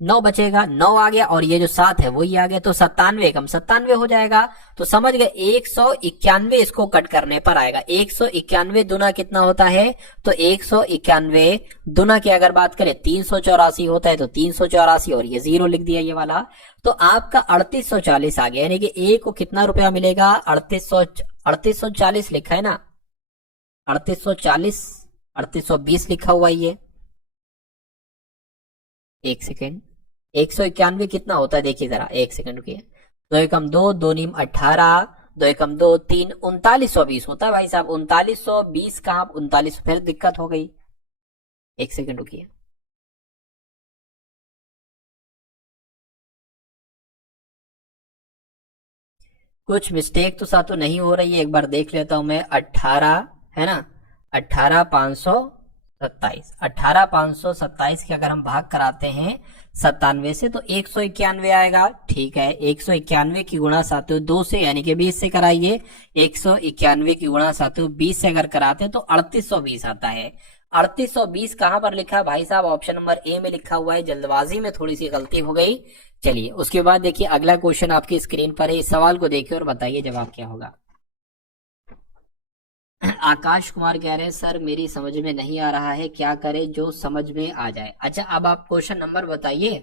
9 बचेगा, 9 आ गया और ये जो 7 है वही आ गया, तो 97 कम 97 हो जाएगा। तो समझ गए, 191 इसको कट करने पर आएगा। 191 दुना कितना होता है, तो 191 दुना की अगर बात करें 384 होता है, तो 384 और ये 0 लिख दिया ये वाला। तो आपका 3840 आ गया, यानी कि ए को कितना रुपया मिलेगा, 3840 लिखा है ना, 3840 3820 लिखा हुआ ये। एक सेकेंड, 191 कितना होता है देखिए जरा, एक सेकेंड रुकिए। 2 एकम 2, 2 नीम 18, 2 एकम 2 3, 3920 होता है भाई साहब। 3920 कहां, 39, फिर दिक्कत हो गई। एक सेकेंड रुकिए, कुछ मिस्टेक तो साथों नहीं हो रही है, एक बार देख लेता हूं मैं। 18 है ना, 18,527, 18,527 के अगर हम भाग कराते हैं 97 से तो 191 आएगा, ठीक है। 191 की गुणा साथियों 2 से, यानी कि 20 से कराइए। 191 की गुणा साथियों 20 से अगर कराते हैं तो 3820 आता है। 3820 कहां पर लिखा है भाई साहब, ऑप्शन नंबर ए में लिखा हुआ है। जल्दबाजी में थोड़ी सी गलती हो गई। चलिए उसके बाद देखिए अगला क्वेश्चन आपकी स्क्रीन पर है। इस सवाल को देखिए और बताइए जवाब क्या होगा। आकाश कुमार कह रहे हैं सर मेरी समझ में नहीं आ रहा है, क्या करें जो समझ में आ जाए। अच्छा अब आप क्वेश्चन नंबर बताइए,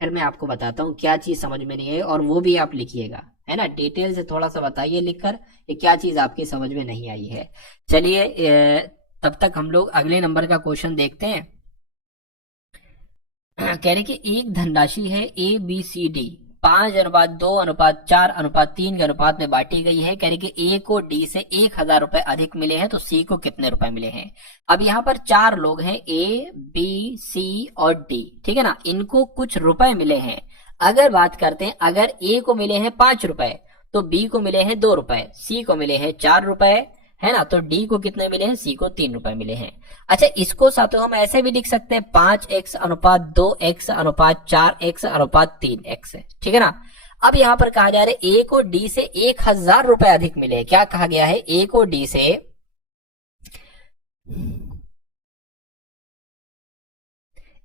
फिर मैं आपको बताता हूँ क्या चीज समझ में नहीं है, और वो भी आप लिखिएगा, है ना। डिटेल से थोड़ा सा बताइए लिखकर कि क्या चीज आपकी समझ में नहीं आई है। चलिए तब तक हम लोग अगले नंबर का क्वेश्चन देखते हैं। कह रहे कि एक धनराशि है ABCD 5:2:4:3 के अनुपात में बांटी गई है। कह रही कि ए को डी से 1,000 रुपए अधिक मिले हैं, तो सी को कितने रुपए मिले हैं। अब यहाँ पर 4 लोग हैं, ए बी सी और डी, ठीक है ना, इनको कुछ रुपए मिले हैं। अगर बात करते हैं, अगर ए को मिले हैं 5 रुपए, तो बी को मिले हैं 2 रुपए, सी को मिले हैं 4 रुपए, है ना, तो डी को कितने मिले हैं, सी को 3 रुपए मिले हैं। अच्छा, इसको साथों हम ऐसे भी लिख सकते हैं 5x/2x/4x/3x, ठीक है ना। अब यहां पर कहा जा रहा है ए को डी से 1,000 रुपए अधिक मिले। क्या कहा गया है, ए को डी से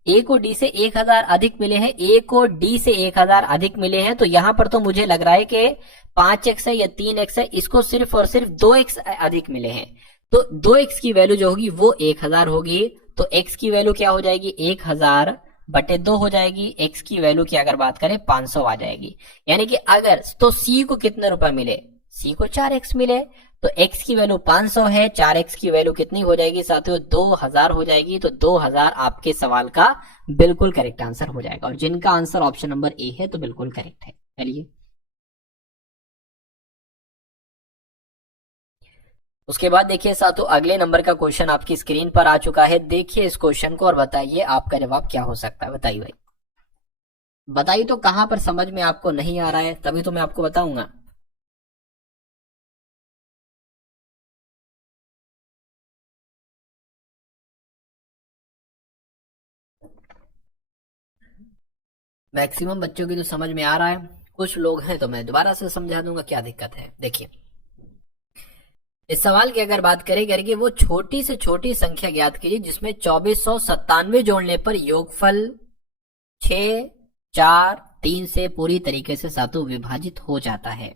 ए को डी से 1,000 अधिक मिले हैं, ए को डी से 1,000 अधिक मिले हैं। तो यहां पर तो मुझे लग रहा है कि 5x है या 3x है, इसको सिर्फ और सिर्फ 2x अधिक मिले हैं। तो 2x की वैल्यू जो होगी वो 1,000 होगी, तो x की वैल्यू क्या हो जाएगी, 1,000/2 हो जाएगी। x की वैल्यू की अगर बात करें 500 आ जाएगी। यानी कि अगर तो c को कितने रुपए मिले, c को 4x मिले, तो x की वैल्यू 500 है, 4x की वैल्यू कितनी हो जाएगी साथियों, 2,000 हो जाएगी। तो 2,000 आपके सवाल का बिल्कुल करेक्ट आंसर हो जाएगा, और जिनका आंसर ऑप्शन नंबर ए है तो बिल्कुल करेक्ट है। चलिए उसके बाद देखिए साथियों, अगले नंबर का क्वेश्चन आपकी स्क्रीन पर आ चुका है। देखिए इस क्वेश्चन को और बताइए आपका जवाब क्या हो सकता है। बताइए भाई, बताइए तो कहां पर समझ में आपको नहीं आ रहा है, तभी तो मैं आपको बताऊंगा। मैक्सिमम बच्चों की तो समझ में आ रहा है, कुछ लोग हैं तो मैं दोबारा से समझा दूंगा, क्या दिक्कत है। देखिए इस सवाल की अगर बात करें कि वो छोटी से छोटी संख्या ज्ञात कीजिए जिसमें 2497 जोड़ने पर योगफल 6, 4, 3 से पूरी तरीके से सातों विभाजित हो जाता है।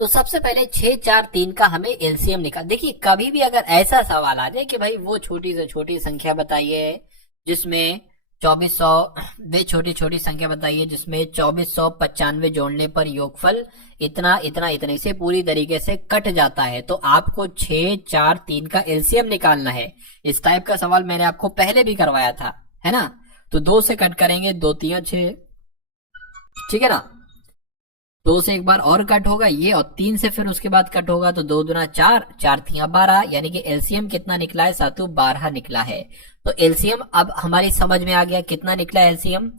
तो सबसे पहले 6, 4, 3 का हमें एलसीएम निकाल। देखिए कभी भी अगर ऐसा सवाल आ जाए कि भाई वो छोटी से छोटी संख्या बताइए जिसमें 2400, वे छोटी छोटी संख्या बताइए जिसमें 2495 जोड़ने पर योगफल इतना इतना इतने से पूरी तरीके से कट जाता है, तो आपको 6, 4, 3 का एलसीएम निकालना है। इस टाइप का सवाल मैंने आपको पहले भी करवाया था, है ना। तो 2 से कट करेंगे, 2 3 6, ठीक है ना। 2 से एक बार और कट होगा ये, और 3 से फिर उसके बाद कट होगा, तो 2 दूना 4, 4 3 12, यानी कि एलसीएम कितना निकला है सातों, 12 निकला है। तो एलसीएम अब हमारी समझ में आ गया, कितना निकला एलसीएम,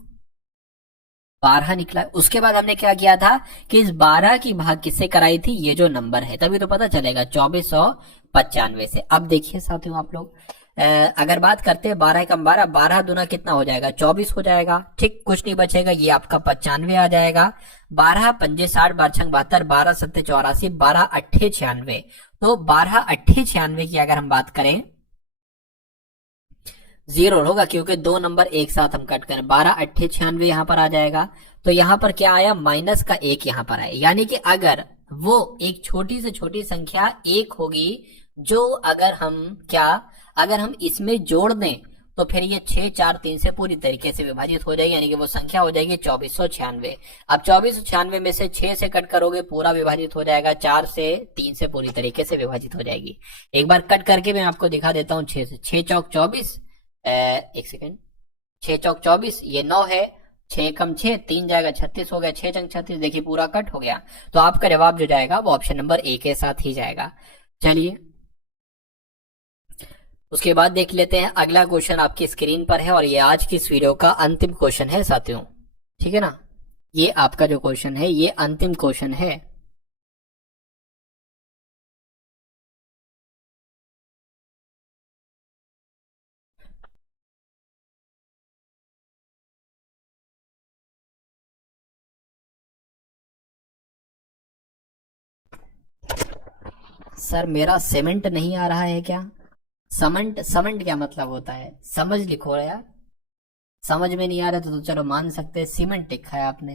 12 निकला। उसके बाद हमने क्या किया था कि इस 12 की भाग किससे कराई थी, ये जो नंबर है, तभी तो पता चलेगा 2495 से। अब देखिए साथियों आप लोग अगर बात करते हैं 12 कम 12, 12 दूना कितना हो जाएगा, 24 हो जाएगा, ठीक, कुछ नहीं बचेगा, ये आपका 95 आ जाएगा। 12 पंजे 60, 12 छंग 72, 12 सत्ते 84, 12 अट्ठे 96। तो 12 अट्ठे 96 की अगर हम बात करें, जीरो होगा क्योंकि 2 नंबर एक साथ हम कट करें, 12 अट्ठे 96 यहां पर आ जाएगा। तो यहां पर क्या आया, माइनस का 1 यहां पर आया। यानी कि अगर वो एक छोटी से छोटी संख्या 1 होगी, जो अगर हम इसमें जोड़ दें तो फिर ये 6, 4, 3 से पूरी तरीके से विभाजित हो जाएगी, यानी कि वो संख्या हो जाएगी 2496। अब 2496 में से 6 से कट करोगे पूरा विभाजित हो जाएगा, 4 से 3 से पूरी तरीके से विभाजित हो जाएगी। एक बार कट करके मैं आपको दिखा देता हूँ। 6 से 6 चौक 24, एक सेकेंड, 6 चौक 24, ये 9 है, 6 कम 6, 3 जाएगा 36 हो गया, 6 चंग 36, देखिए पूरा कट हो गया। तो आपका जवाब जो जाएगा वो ऑप्शन नंबर ए के साथ ही जाएगा। चलिए उसके बाद देख लेते हैं अगला क्वेश्चन आपकी स्क्रीन पर है, और ये आज की इस वीडियो का अंतिम क्वेश्चन है साथियों, ठीक है ना। ये आपका जो क्वेश्चन है ये अंतिम क्वेश्चन है। सर मेरा सीमेंट नहीं आ रहा है क्या, समंट, समंट क्या मतलब होता है, समझ लिखो यार। समझ में नहीं आ रहा तो चलो मान सकते हैं सीमेंट लिखा है आपने।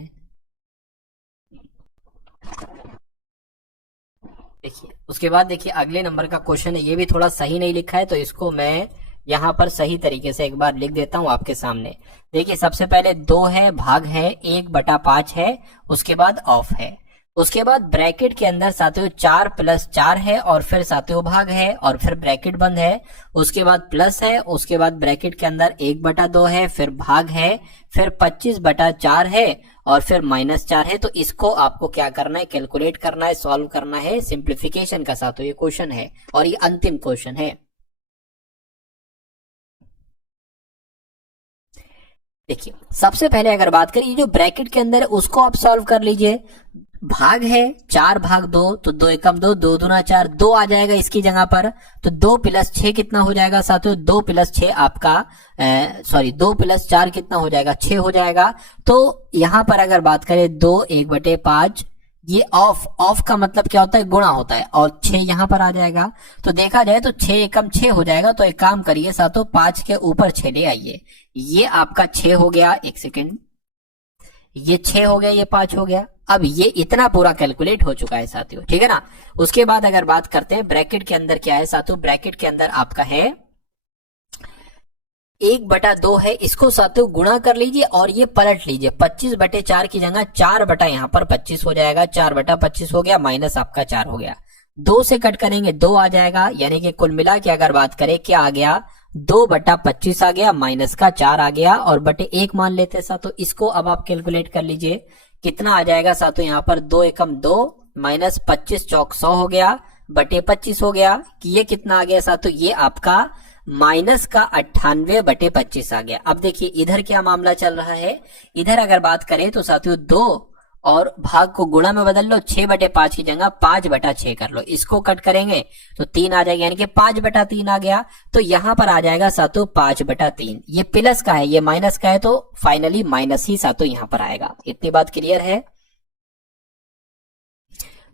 देखिए उसके बाद देखिए अगले नंबर का क्वेश्चन है, ये भी थोड़ा सही नहीं लिखा है, तो इसको मैं यहाँ पर सही तरीके से एक बार लिख देता हूं आपके सामने। देखिए सबसे पहले 2 है, भाग है, 1/5 है, उसके बाद ऑफ है। उसके बाद ब्रैकेट के अंदर साथियों 4 प्लस 4 है और फिर साथियों भाग है और फिर ब्रैकेट बंद है, उसके बाद प्लस है, उसके बाद ब्रैकेट के अंदर 1/2 है, फिर भाग है, फिर 25/4 है और फिर -4 है। तो इसको आपको क्या करना है, कैलकुलेट करना है, सॉल्व करना है सिंप्लीफिकेशन का साथियों ये क्वेश्चन है और ये अंतिम क्वेश्चन है। देखिए सबसे पहले अगर बात करें जो ब्रैकेट के अंदर है उसको आप सॉल्व कर लीजिए। भाग है 4/2 तो 2 एकम 2, 2 दूना 4, 2 आ जाएगा इसकी जगह पर। तो 2 + 6 कितना हो जाएगा साथियों, 2 + 6 आपका 2 + 4 कितना हो जाएगा, 6 हो जाएगा। तो यहां पर अगर बात करें 2 1/5, ये ऑफ का मतलब क्या होता है, गुणा होता है और 6 यहां पर आ जाएगा। तो देखा जाए तो 6 एकम 6 हो जाएगा। तो एक काम करिए साथियों 5 के ऊपर 6 ले आइए, ये आपका 6 हो गया, एक सेकेंड, ये 6 हो गया, ये 5 हो गया। अब ये इतना पूरा कैलकुलेट हो चुका है साथियों, ठीक है ना। उसके बाद अगर बात करते हैं ब्रैकेट के अंदर क्या है साथियों, ब्रैकेट के अंदर आपका है 1/2 है, इसको साथियों गुणा कर लीजिए और ये पलट लीजिए, 25/4 की जगह 4 यहाँ पर 25 हो जाएगा, 4/25 हो गया, माइनस आपका 4 हो गया। 2 से कट करेंगे 2 आ जाएगा, यानी कि कुल मिला के अगर बात करें क्या आ गया, 2/25 आ गया, माइनस का 4 आ गया और बटे 1 मान लेते हैं साथियों। इसको अब आप कैलकुलेट कर लीजिए कितना आ जाएगा साथियों, यहाँ पर 2 एकम 2 माइनस 25 चौक 100 हो गया, बटे 25 हो गया कि ये कितना आ गया साथियों, ये आपका माइनस का 98/25 आ गया। अब देखिए इधर क्या मामला चल रहा है, इधर अगर बात करें तो साथियों 2 और भाग को गुणा में बदल लो, 6/5 की जगह 5/6 कर लो, इसको कट करेंगे तो 3 आ जाएगा, यानी कि 5/3 आ गया। तो यहां पर आ जाएगा साथियों 5/3, ये प्लस का है ये माइनस का है, तो फाइनली माइनस ही साथियों यहां पर आएगा। इतनी बात क्लियर है,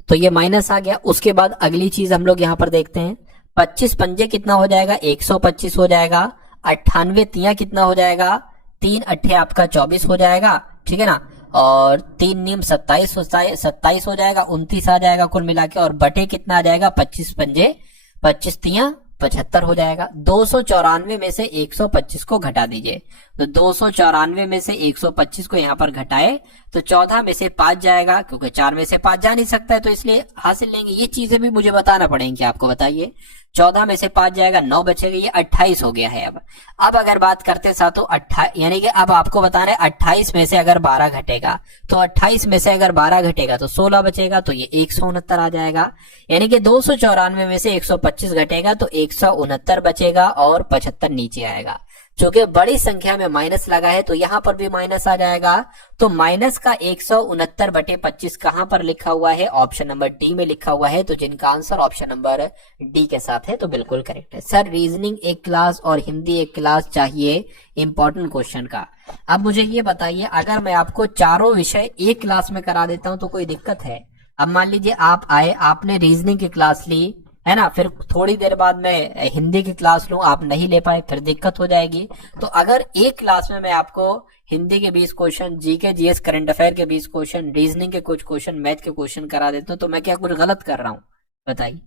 तो ये माइनस आ गया। उसके बाद अगली चीज हम लोग यहां पर देखते हैं, 25 पंजे कितना हो जाएगा, 125 हो जाएगा, 98 तिया कितना हो जाएगा, 3 अट्ठे आपका 24 हो जाएगा, ठीक है ना, और 3 नीम 27 हो जाएगा, 29 आ जाएगा कुल मिला के, और बटे कितना आ जाएगा, 25 पंजे 25 तिया 75 हो जाएगा। 294 में से 125 को घटा दीजिए, तो 294 में से 125 को यहाँ पर घटाए तो 14 में से 5 जाएगा, क्योंकि 4 में से 5 जा नहीं सकता है तो इसलिए हासिल लेंगे। ये चीजें भी मुझे बताना पड़ेंगी आपको, बताइए 14 में से 5 जाएगा, 9 बचेगा, ये 28 हो गया है। अब अगर बात करते साथों 28, यानी कि अब आपको बताना है 28 में से अगर 12 घटेगा, तो 28 में से अगर 12 घटेगा तो 16 बचेगा, तो ये 169 आ जाएगा। यानी कि 294 में से 125 घटेगा तो 169 बचेगा और 75 नीचे आएगा। चूंकि बड़ी संख्या में माइनस लगा है तो यहां पर भी माइनस आ जाएगा। तो माइनस का 169/25 कहां पर लिखा हुआ है, ऑप्शन नंबर डी में लिखा हुआ है। तो जिनका आंसर ऑप्शन नंबर डी के साथ है तो बिल्कुल करेक्ट है। सर रीजनिंग एक क्लास और हिंदी एक क्लास चाहिए इंपॉर्टेंट क्वेश्चन का। अब मुझे ये बताइए, अगर मैं आपको चारों विषय एक क्लास में करा देता हूं तो कोई दिक्कत है? अब मान लीजिए आप आए, आपने रीजनिंग की क्लास ली है ना, फिर थोड़ी देर बाद मैं हिंदी की क्लास लूं, आप नहीं ले पाए, फिर दिक्कत हो जाएगी। तो अगर एक क्लास में मैं आपको हिंदी के 20 question, GK GS current affair के 20 क्वेश्चन, रीजनिंग के कुछ क्वेश्चन, मैथ के क्वेश्चन करा देता हूं तो मैं क्या कुछ गलत कर रहा हूं? बताइए।